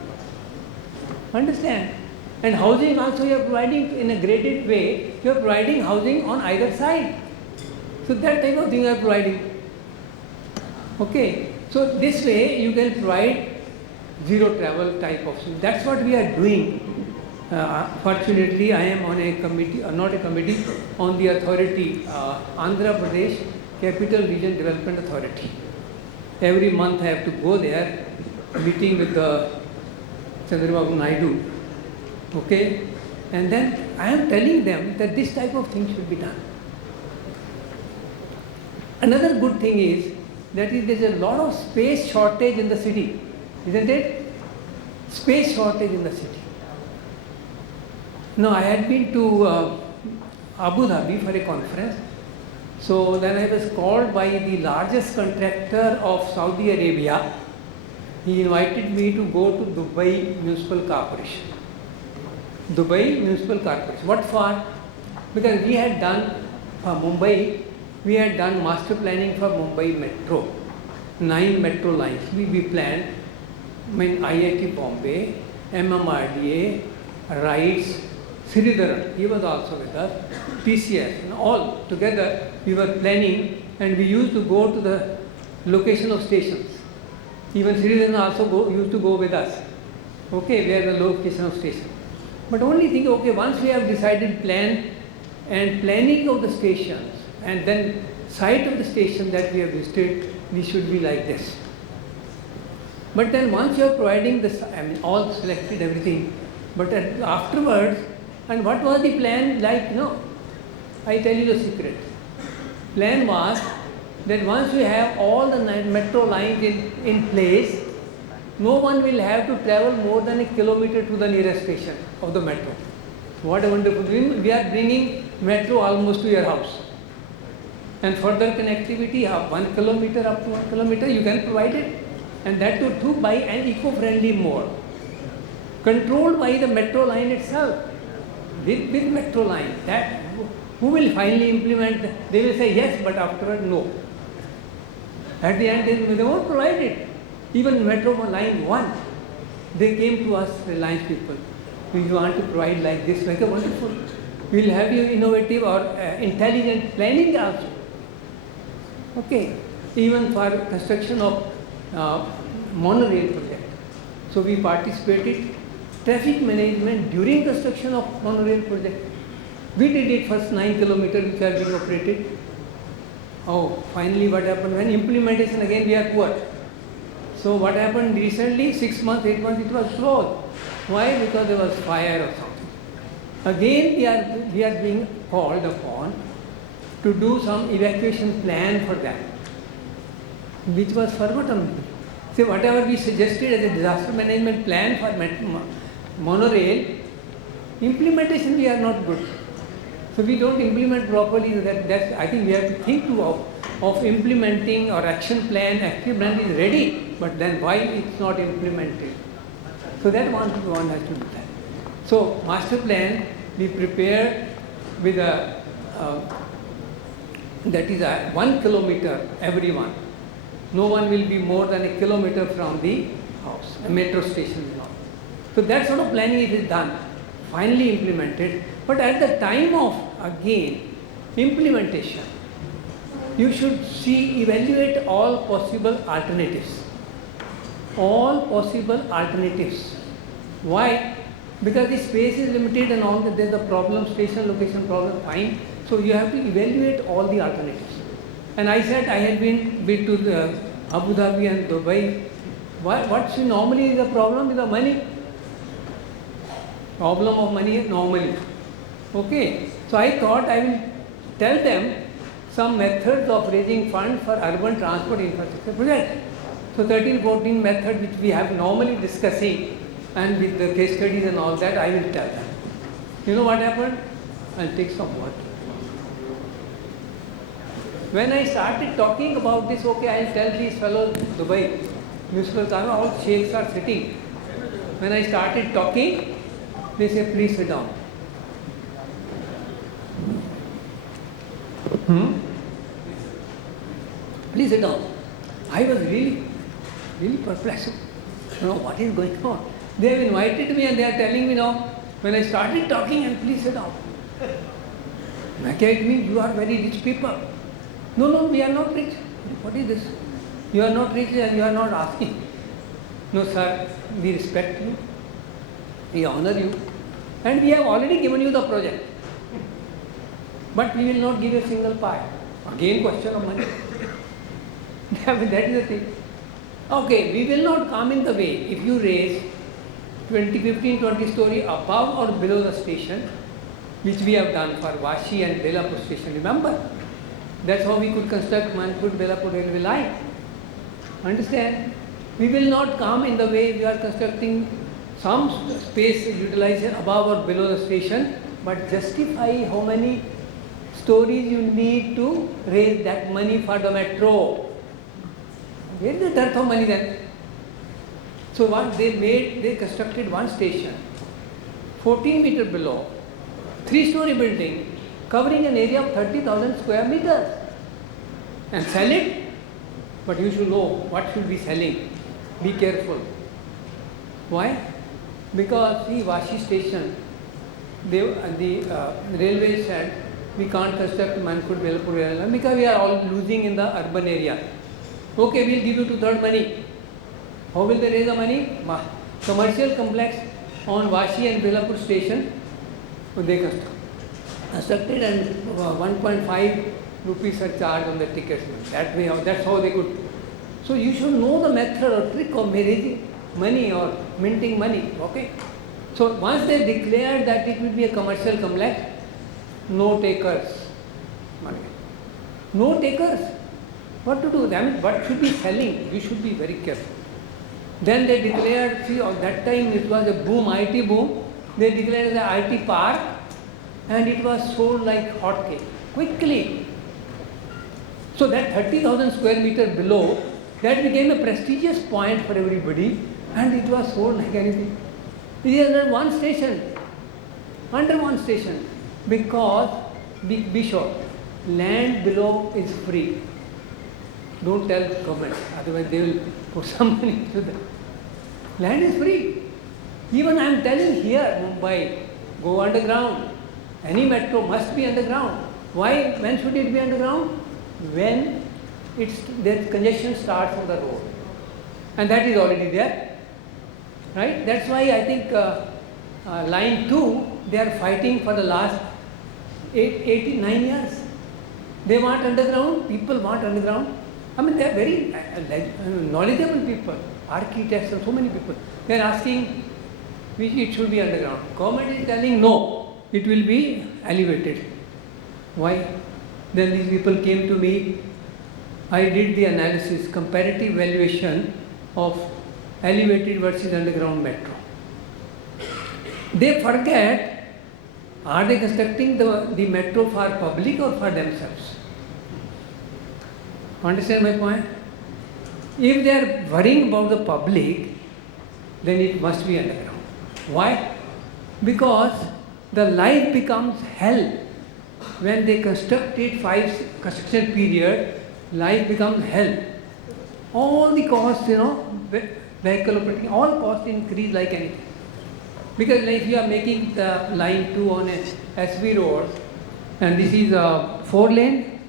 Understand? And housing also you are providing in a graded way, you are providing housing on either side. So that type of thing you are providing. Okay, so this way you can provide zero travel type of thing. That's what we are doing. Fortunately, I am on a committee, not a committee, on the authority, Andhra Pradesh Capital Region Development Authority. Every month I have to go there, meeting with the Chandrababu Naidu. Okay, and then I am telling them that this type of thing should be done. Another good thing is that there is a lot of space shortage in the city, isn't it? Space shortage in the city. Now, I had been to Abu Dhabi for a conference. So then I was called by the largest contractor of Saudi Arabia. He invited me to go to Dubai Municipal Corporation. Dubai Municipal Corporation. What for? Because we had done for Mumbai, we had done master planning for Mumbai Metro. 9 metro lines. We planned, IIT Bombay, MMRDA, RITES, Sridharan, he was also with us, TCS, and all together we were planning, and we used to go to the location of stations. Even Sridharan also used to go with us, okay, where the location of station. But only thing, okay, once we have decided plan and planning of the stations, and then site of the station that we have visited, we should be like this. But then once you are providing this, all selected everything, but afterwards, and what was the plan like? I tell you the secret. Plan was that once we have all the 9 metro lines in place, no one will have to travel more than 1 kilometer to the nearest station of the metro. What a wonderful thing. We are bringing metro almost to your house. And further connectivity of 1 kilometer up to 1 kilometer, you can provide it. And that too by an eco-friendly mode. Controlled by the metro line itself. With metro line, that who will finally implement? They will say yes, but afterward no. At the end, they won't provide it. Even metro line 1, they came to us, Reliance people. We want to provide like this, like a wonderful. We will have you innovative or intelligent planning also. Okay, even for construction of monorail project. So we participated traffic management during construction of monorail project. We did it first 9 kilometers which are being operated. Oh, finally what happened when implementation again we are poor. So what happened recently, 6 months, 8 months it was closed. Why? Because there was fire or something. Again we are being called upon to do some evacuation plan for that, which was forgotten. See, whatever we suggested as a disaster management plan for monorail, implementation we are not good. So we don't implement properly. That's I think we have to think of implementing or action plan. Action plan is ready, but then why it's not implemented? So that one has to do that. So master plan we prepared with a that is a 1 kilometer everyone. No one will be more than a kilometer from the house, a metro station is not. So that sort of planning it is done, finally implemented. But at the time of, again, implementation, you should evaluate all possible alternatives. All possible alternatives. Why? Because the space is limited and all that, there's a problem, station location problem, fine. So you have to evaluate all the alternatives. And I said I had been to Abu Dhabi and Dubai. What's normally the problem is the money. Problem of money normally. Okay. So I thought I will tell them some methods of raising funds for urban transport infrastructure project. So 13, 14 method which we have normally discussing and with the case studies and all that I will tell them. You know what happened? I'll take some water. When I started talking about this, okay, I'll tell these fellows, Dubai, municipal government, all sheikhs are sitting. When I started talking, they say, please sit down. Please sit down. I was really perplexed. You know, what is going on? They have invited me and they are telling me now, when I started talking, and please sit down. It means you are very rich people. No, we are not rich. What is this? You are not rich and you are not asking. No, sir, we respect you. We honor you. And we have already given you the project. But we will not give a single pie. Again, question of money. That is the thing. Okay, we will not come in the way. If you raise 20 story above or below the station, which we have done for Vashi and Belapur station, remember? That's how we could construct Manpur-Belapur railway line. Understand? We will not come in the way we are constructing some space utilization above or below the station, but justify how many stories you need to raise that money for the metro. Where is the dearth of money then? So what they constructed one station, 14 meter below, 3-story building, covering an area of 30,000 square meters, and sell it. But you should know what should be selling. Be careful. Why? Because the Vashi station, the railway said we can't construct Manpur-Belapur railway line because we are all losing in the urban area. Okay, we'll give you 2/3 money. How will they raise the money? Commercial complex on Vashi and Belapur station, they constructed and 1.5 rupees are charged on the tickets. That's how they could. So you should know the method or trick of raising money or minting money. Okay. So once they declared that it will be a commercial complex, no takers. No takers. What to do? I mean, what should be selling? You should be very careful. Then they declared, see, at that time it was a boom, IT boom. They declared the IT park and it was sold like hotcake, quickly. So that 30,000 square meter below, that became a prestigious point for everybody and it was sold like anything. It is under one station, because, be sure, land below is free. Don't tell government, otherwise they will put some money to that. Land is free. Even I am telling here, Mumbai, go underground. Any metro must be underground. Why? When should it be underground? When the congestion starts on the road. And that is already there. Right? That's why I think line 2, they are fighting for the last 89 years. They want underground, people want underground. I mean, they are very knowledgeable people, architects and so many people. They are asking which it should be underground. Government is telling no, it will be elevated. Why? Then these people came to me. I did the analysis, comparative valuation of elevated versus underground metro. They forget, are they constructing the metro for public or for themselves? Understand my point? If they are worrying about the public, then it must be underground. Why? Because the life becomes hell. When they construct it, 5 construction period, life becomes hell. All the costs, vehicle operating, all costs increase like anything. Because if you are making the line 2 on a SV road, and this is a 4 lane,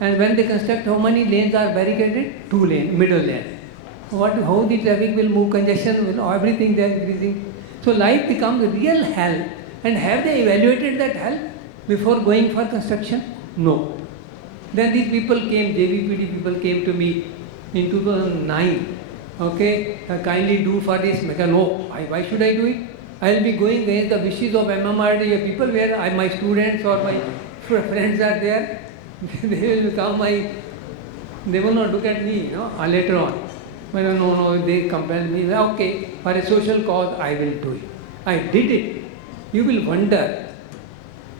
and when they construct, how many lanes are barricaded? 2 lane, middle lane. How the traffic will move, congestion will, everything they are increasing. So life becomes real hell. And have they evaluated that hell before going for construction? No. Then these people came, JVPD people came to me in 2009. Okay, kindly do for this. No, why should I do it? I will be going against the wishes of MMRD people where my students or my friends are there. They will come, they will not look at me, later on. But no, they compel me. Okay, for a social cause, I will do it. I did it. You will wonder,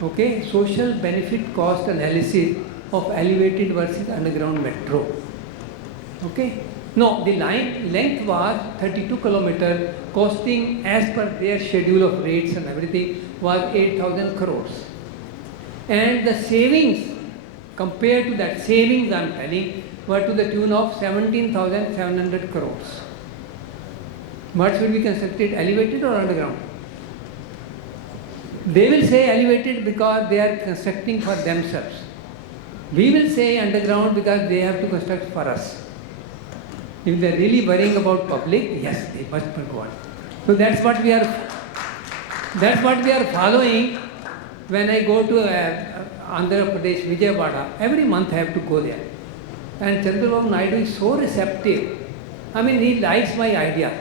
okay, social benefit cost analysis of elevated versus underground metro. Okay. No, the line length was 32 kilometers, costing as per their schedule of rates and everything was 8,000 crores. And the savings, compared to that savings I am telling, were to the tune of 17,700 crores. What should be constructed, elevated or underground? They will say elevated because they are constructing for themselves. We will say underground because they have to construct for us. If they are really worrying about public, yes, they must go on. So that's what we are following. When I go to Andhra Pradesh, Vijayawada, every month I have to go there. And Chandrababu Naidu is so receptive. I mean, he likes my idea.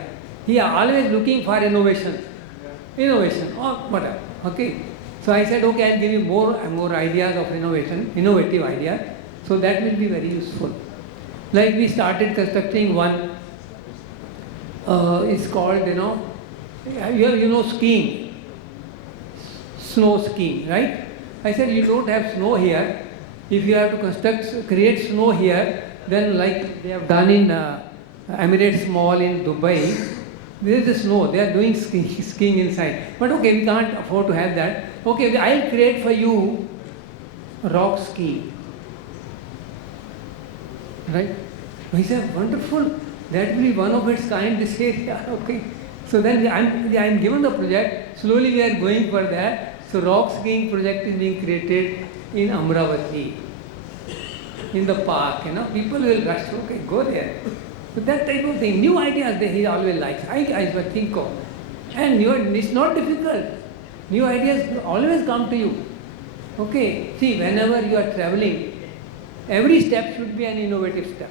He is always looking for innovation or whatever. Okay. So I said, okay, I'll give you more ideas of innovative ideas. So that will be very useful. Like we started constructing one, it's called, skiing, snow skiing, right? I said, you don't have snow here. If you have to create snow here, then like they have done in Emirates Mall in Dubai, there is the snow, they are doing skiing inside. But okay, we can't afford to have that. Okay, I'll create for you rock skiing. Right? He said, wonderful, that will be one of its kind this area. Okay. So then I'm given the project, slowly we are going for that. So rock skiing project is being created in Amravati, in the park, people will rush, okay, go there. So that type of thing, new ideas that he always likes, I must think of. And it's not difficult. New ideas always come to you. Okay, see, whenever you are traveling, every step should be an innovative step.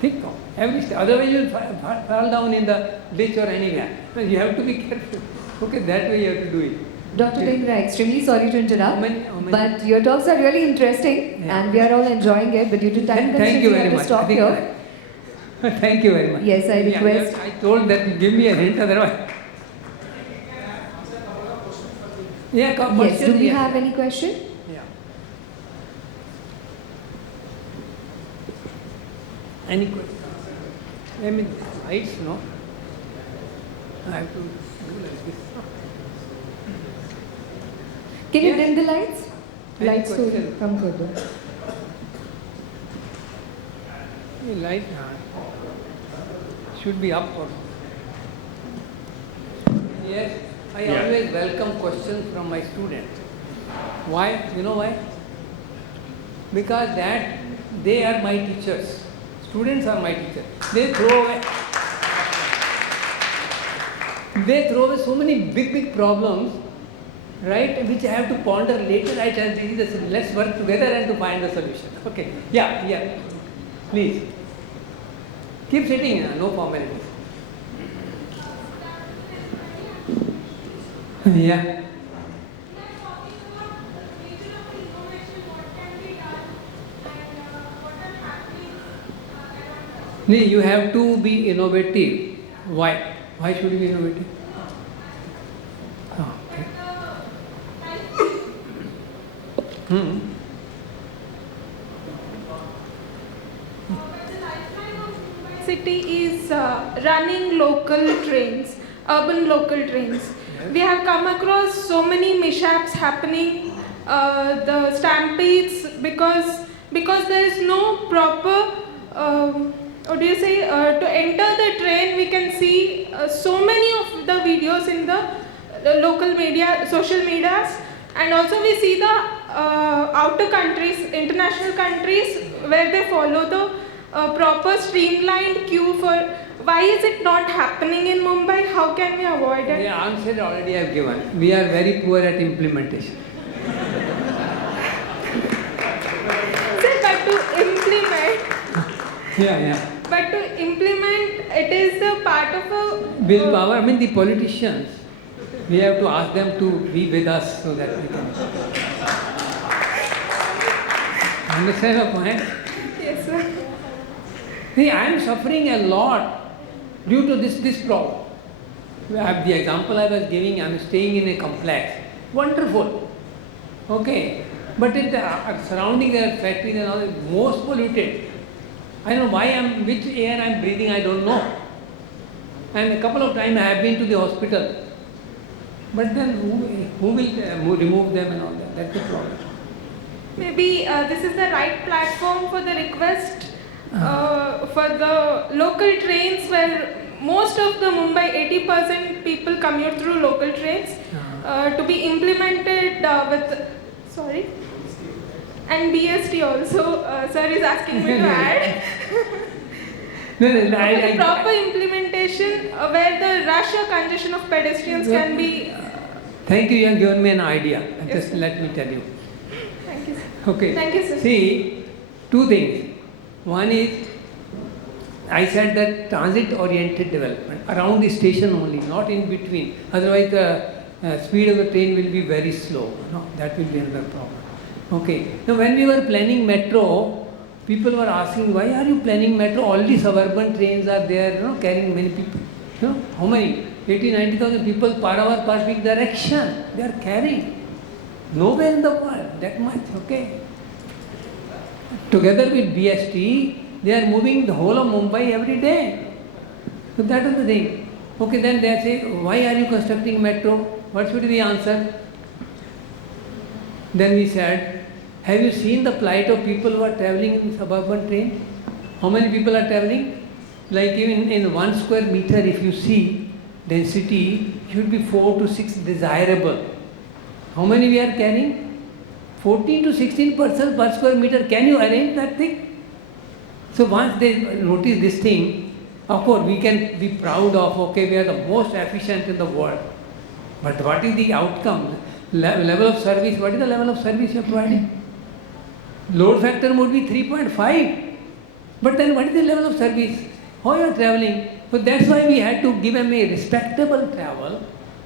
Think of every step, otherwise you will fall down in the ditch or anywhere. So you have to be careful. Okay, that way you have to do it. Dr. Dendra, extremely sorry to interrupt, How many? but your talks are really interesting and we are all enjoying it, but due to time Thank constraints, you we very have to much. stop here. Thank you very much. Yes, I request. I told that give me a hint, otherwise. Yes, do we have any question? Yeah. Any question? I mean, lights, no? I have to do like this. Can you Yes. dim the lights? Any Lights to question? come further. Light should be up or yes. I Yeah. always welcome questions from my students. Why? You know why? Because that they are my teachers. Students are my teachers. They throw away so many big problems, right? Which I have to ponder later. I tell them, let's work together and to find the solution. Okay. Yeah. Please. Keep sitting. No formalities. Yeah. No, you have to be innovative. Why? Why should you be innovative? Oh, okay. City is running local trains, urban local trains. We have come across so many mishaps happening, the stampedes because there is no proper, what do you say, to enter the train we can see so many of the videos in the local media, social medias, and also we see the outer countries, international countries where they follow the proper streamlined queue for. Why is it not happening in Mumbai? How can we avoid it? The answer already I have given. We are very poor at implementation. Sir, but to implement, Yeah. but to implement, it is the part of a Willpower, I mean the politicians, we have to ask them to be with us so that we can. Understand the point? Yes, sir. See, I am suffering a lot due to this problem. The example I was giving, I am staying in a complex. Wonderful. Okay. But in the surrounding the factories and all, most polluted. I don't know which air I am breathing, I don't know. And a couple of times I have been to the hospital. But then who will remove them and all that? That's the problem. Maybe this is the right platform for the request for the local trains where most of the Mumbai 80% people commute through local trains to be implemented with and BST also. Sir is asking me to add. Proper implementation where the rush or congestion of pedestrians can be. Thank you have given me an idea. Yes, Just sir. let me tell you. Thank you, sir. Okay. Thank you, sir. See, two things. One is, I said that transit-oriented development around the station only, not in between. Otherwise, the speed of the train will be very slow. No, that will be another problem. Okay. Now, when we were planning metro, people were asking, why are you planning metro? Already suburban trains are there, carrying many people. How many? 80,000-90,000 people per hour per week direction. They are carrying. Nowhere in the world that much. Okay. Together with BST, they are moving the whole of Mumbai every day. So that is the thing. Okay, then they say, why are you constructing metro? What should be the answer? Then we said, have you seen the plight of people who are traveling in suburban train? How many people are traveling? Like even in 1 square meter, if you see, density should be 4 to 6 desirable. How many we are carrying? 14 to 16% per square meter. Can you arrange that thing? So once they notice this thing, of course we can be proud of, okay, we are the most efficient in the world. But what is the outcome? Level of service, what is the level of service you are providing? Load factor would be 3.5. But then what is the level of service? How you are traveling? So that's why we had to give them a respectable travel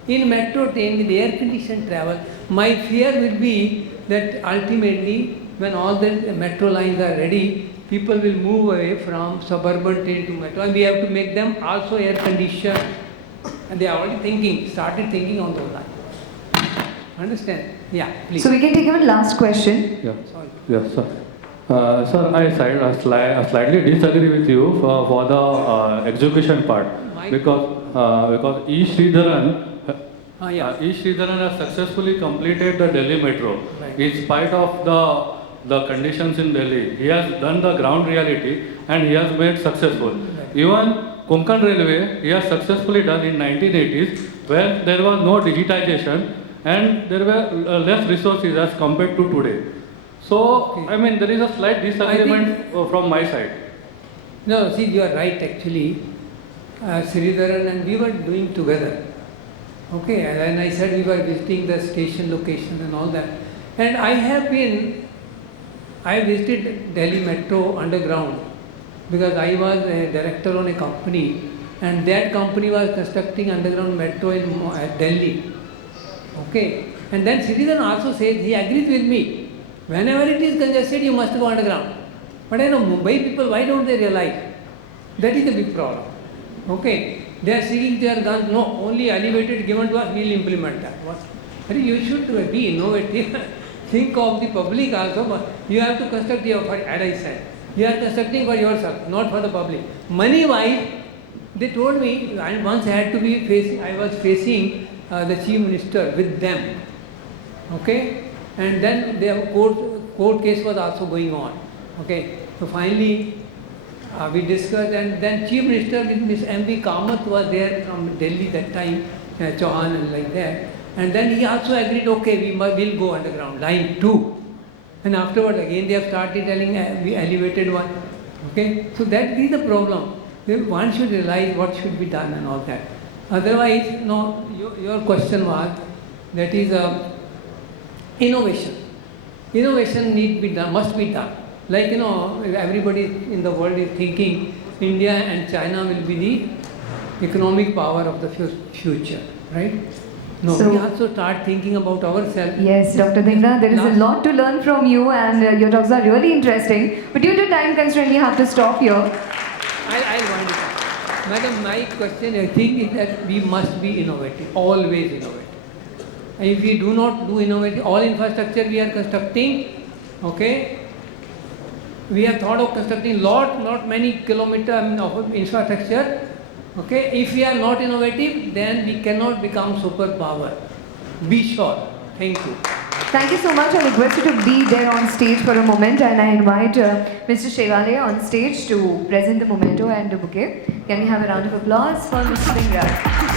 in metro train with air conditioned travel. My fear will be that ultimately when all the metro lines are ready, people will move away from suburban train to metro, and we have to make them also air conditioned. And they are already started thinking on those lines. Understand? Yeah, please. So we can take even last question. Yeah. Sorry. Yes, sir. Sir, I slightly disagree with you for the execution part because E. Sridharan E. Sridharan has successfully completed the Delhi Metro. Right. In spite of the conditions in Delhi, he has done the ground reality and he has made successful. Right. Even Konkan Railway, he has successfully done in 1980s, where there was no digitization and there were less resources as compared to today. So, I mean, there is a slight disagreement from my side. No, see, you are right actually. Sridharan and we were doing together. Okay, and I said we were visiting the station locations and all that. And I visited Delhi Metro underground because I was a director on a company and that company was constructing underground metro in Delhi. Okay, and then Sridharan also said he agrees with me. Whenever it is congested, you must go underground. But I know Mumbai people, why don't they realize? That is a big problem. Okay, they are sticking their guns. No, only elevated given to us, we will implement that. What? You should be innovative. Think of the public also. But you have to construct your, as I said, you are constructing for yourself, not for the public. Money wise, they told me, I once had to be facing, I was facing the chief minister with them. Okay, and then their court case was also going on. Okay, so finally we discussed, and then chief minister with Miss M.V. Kamath was there from Delhi that time, Chauhan and like that. And then he also agreed, okay, we'll go underground, line 2. And afterwards again they have started telling we elevated one. Okay, so that is the problem. One should realize what should be done and all that. Otherwise, no, your question was, that is innovation. Innovation need be done, must be done. Like, everybody in the world is thinking India and China will be the economic power of the future, right? No, So- we also start thinking about ourselves. Yes, Dr. Dingna, there is a Last- lot to learn from you and your talks are really interesting. But due to time constraint, we have to stop here. I'll wind it up. Madam, my question, I think, is that we must be innovative, always innovative. And if we do not do innovative, all infrastructure we are constructing, okay, we have thought of constructing not many kilometers of infrastructure, okay. If we are not innovative, then we cannot become superpower. Be sure. Thank you. Thank you so much. I request you to be there on stage for a moment and I invite Mr. Shevale on stage to present the memento and the bouquet. Can we have a round of applause for Mr. Dhingra?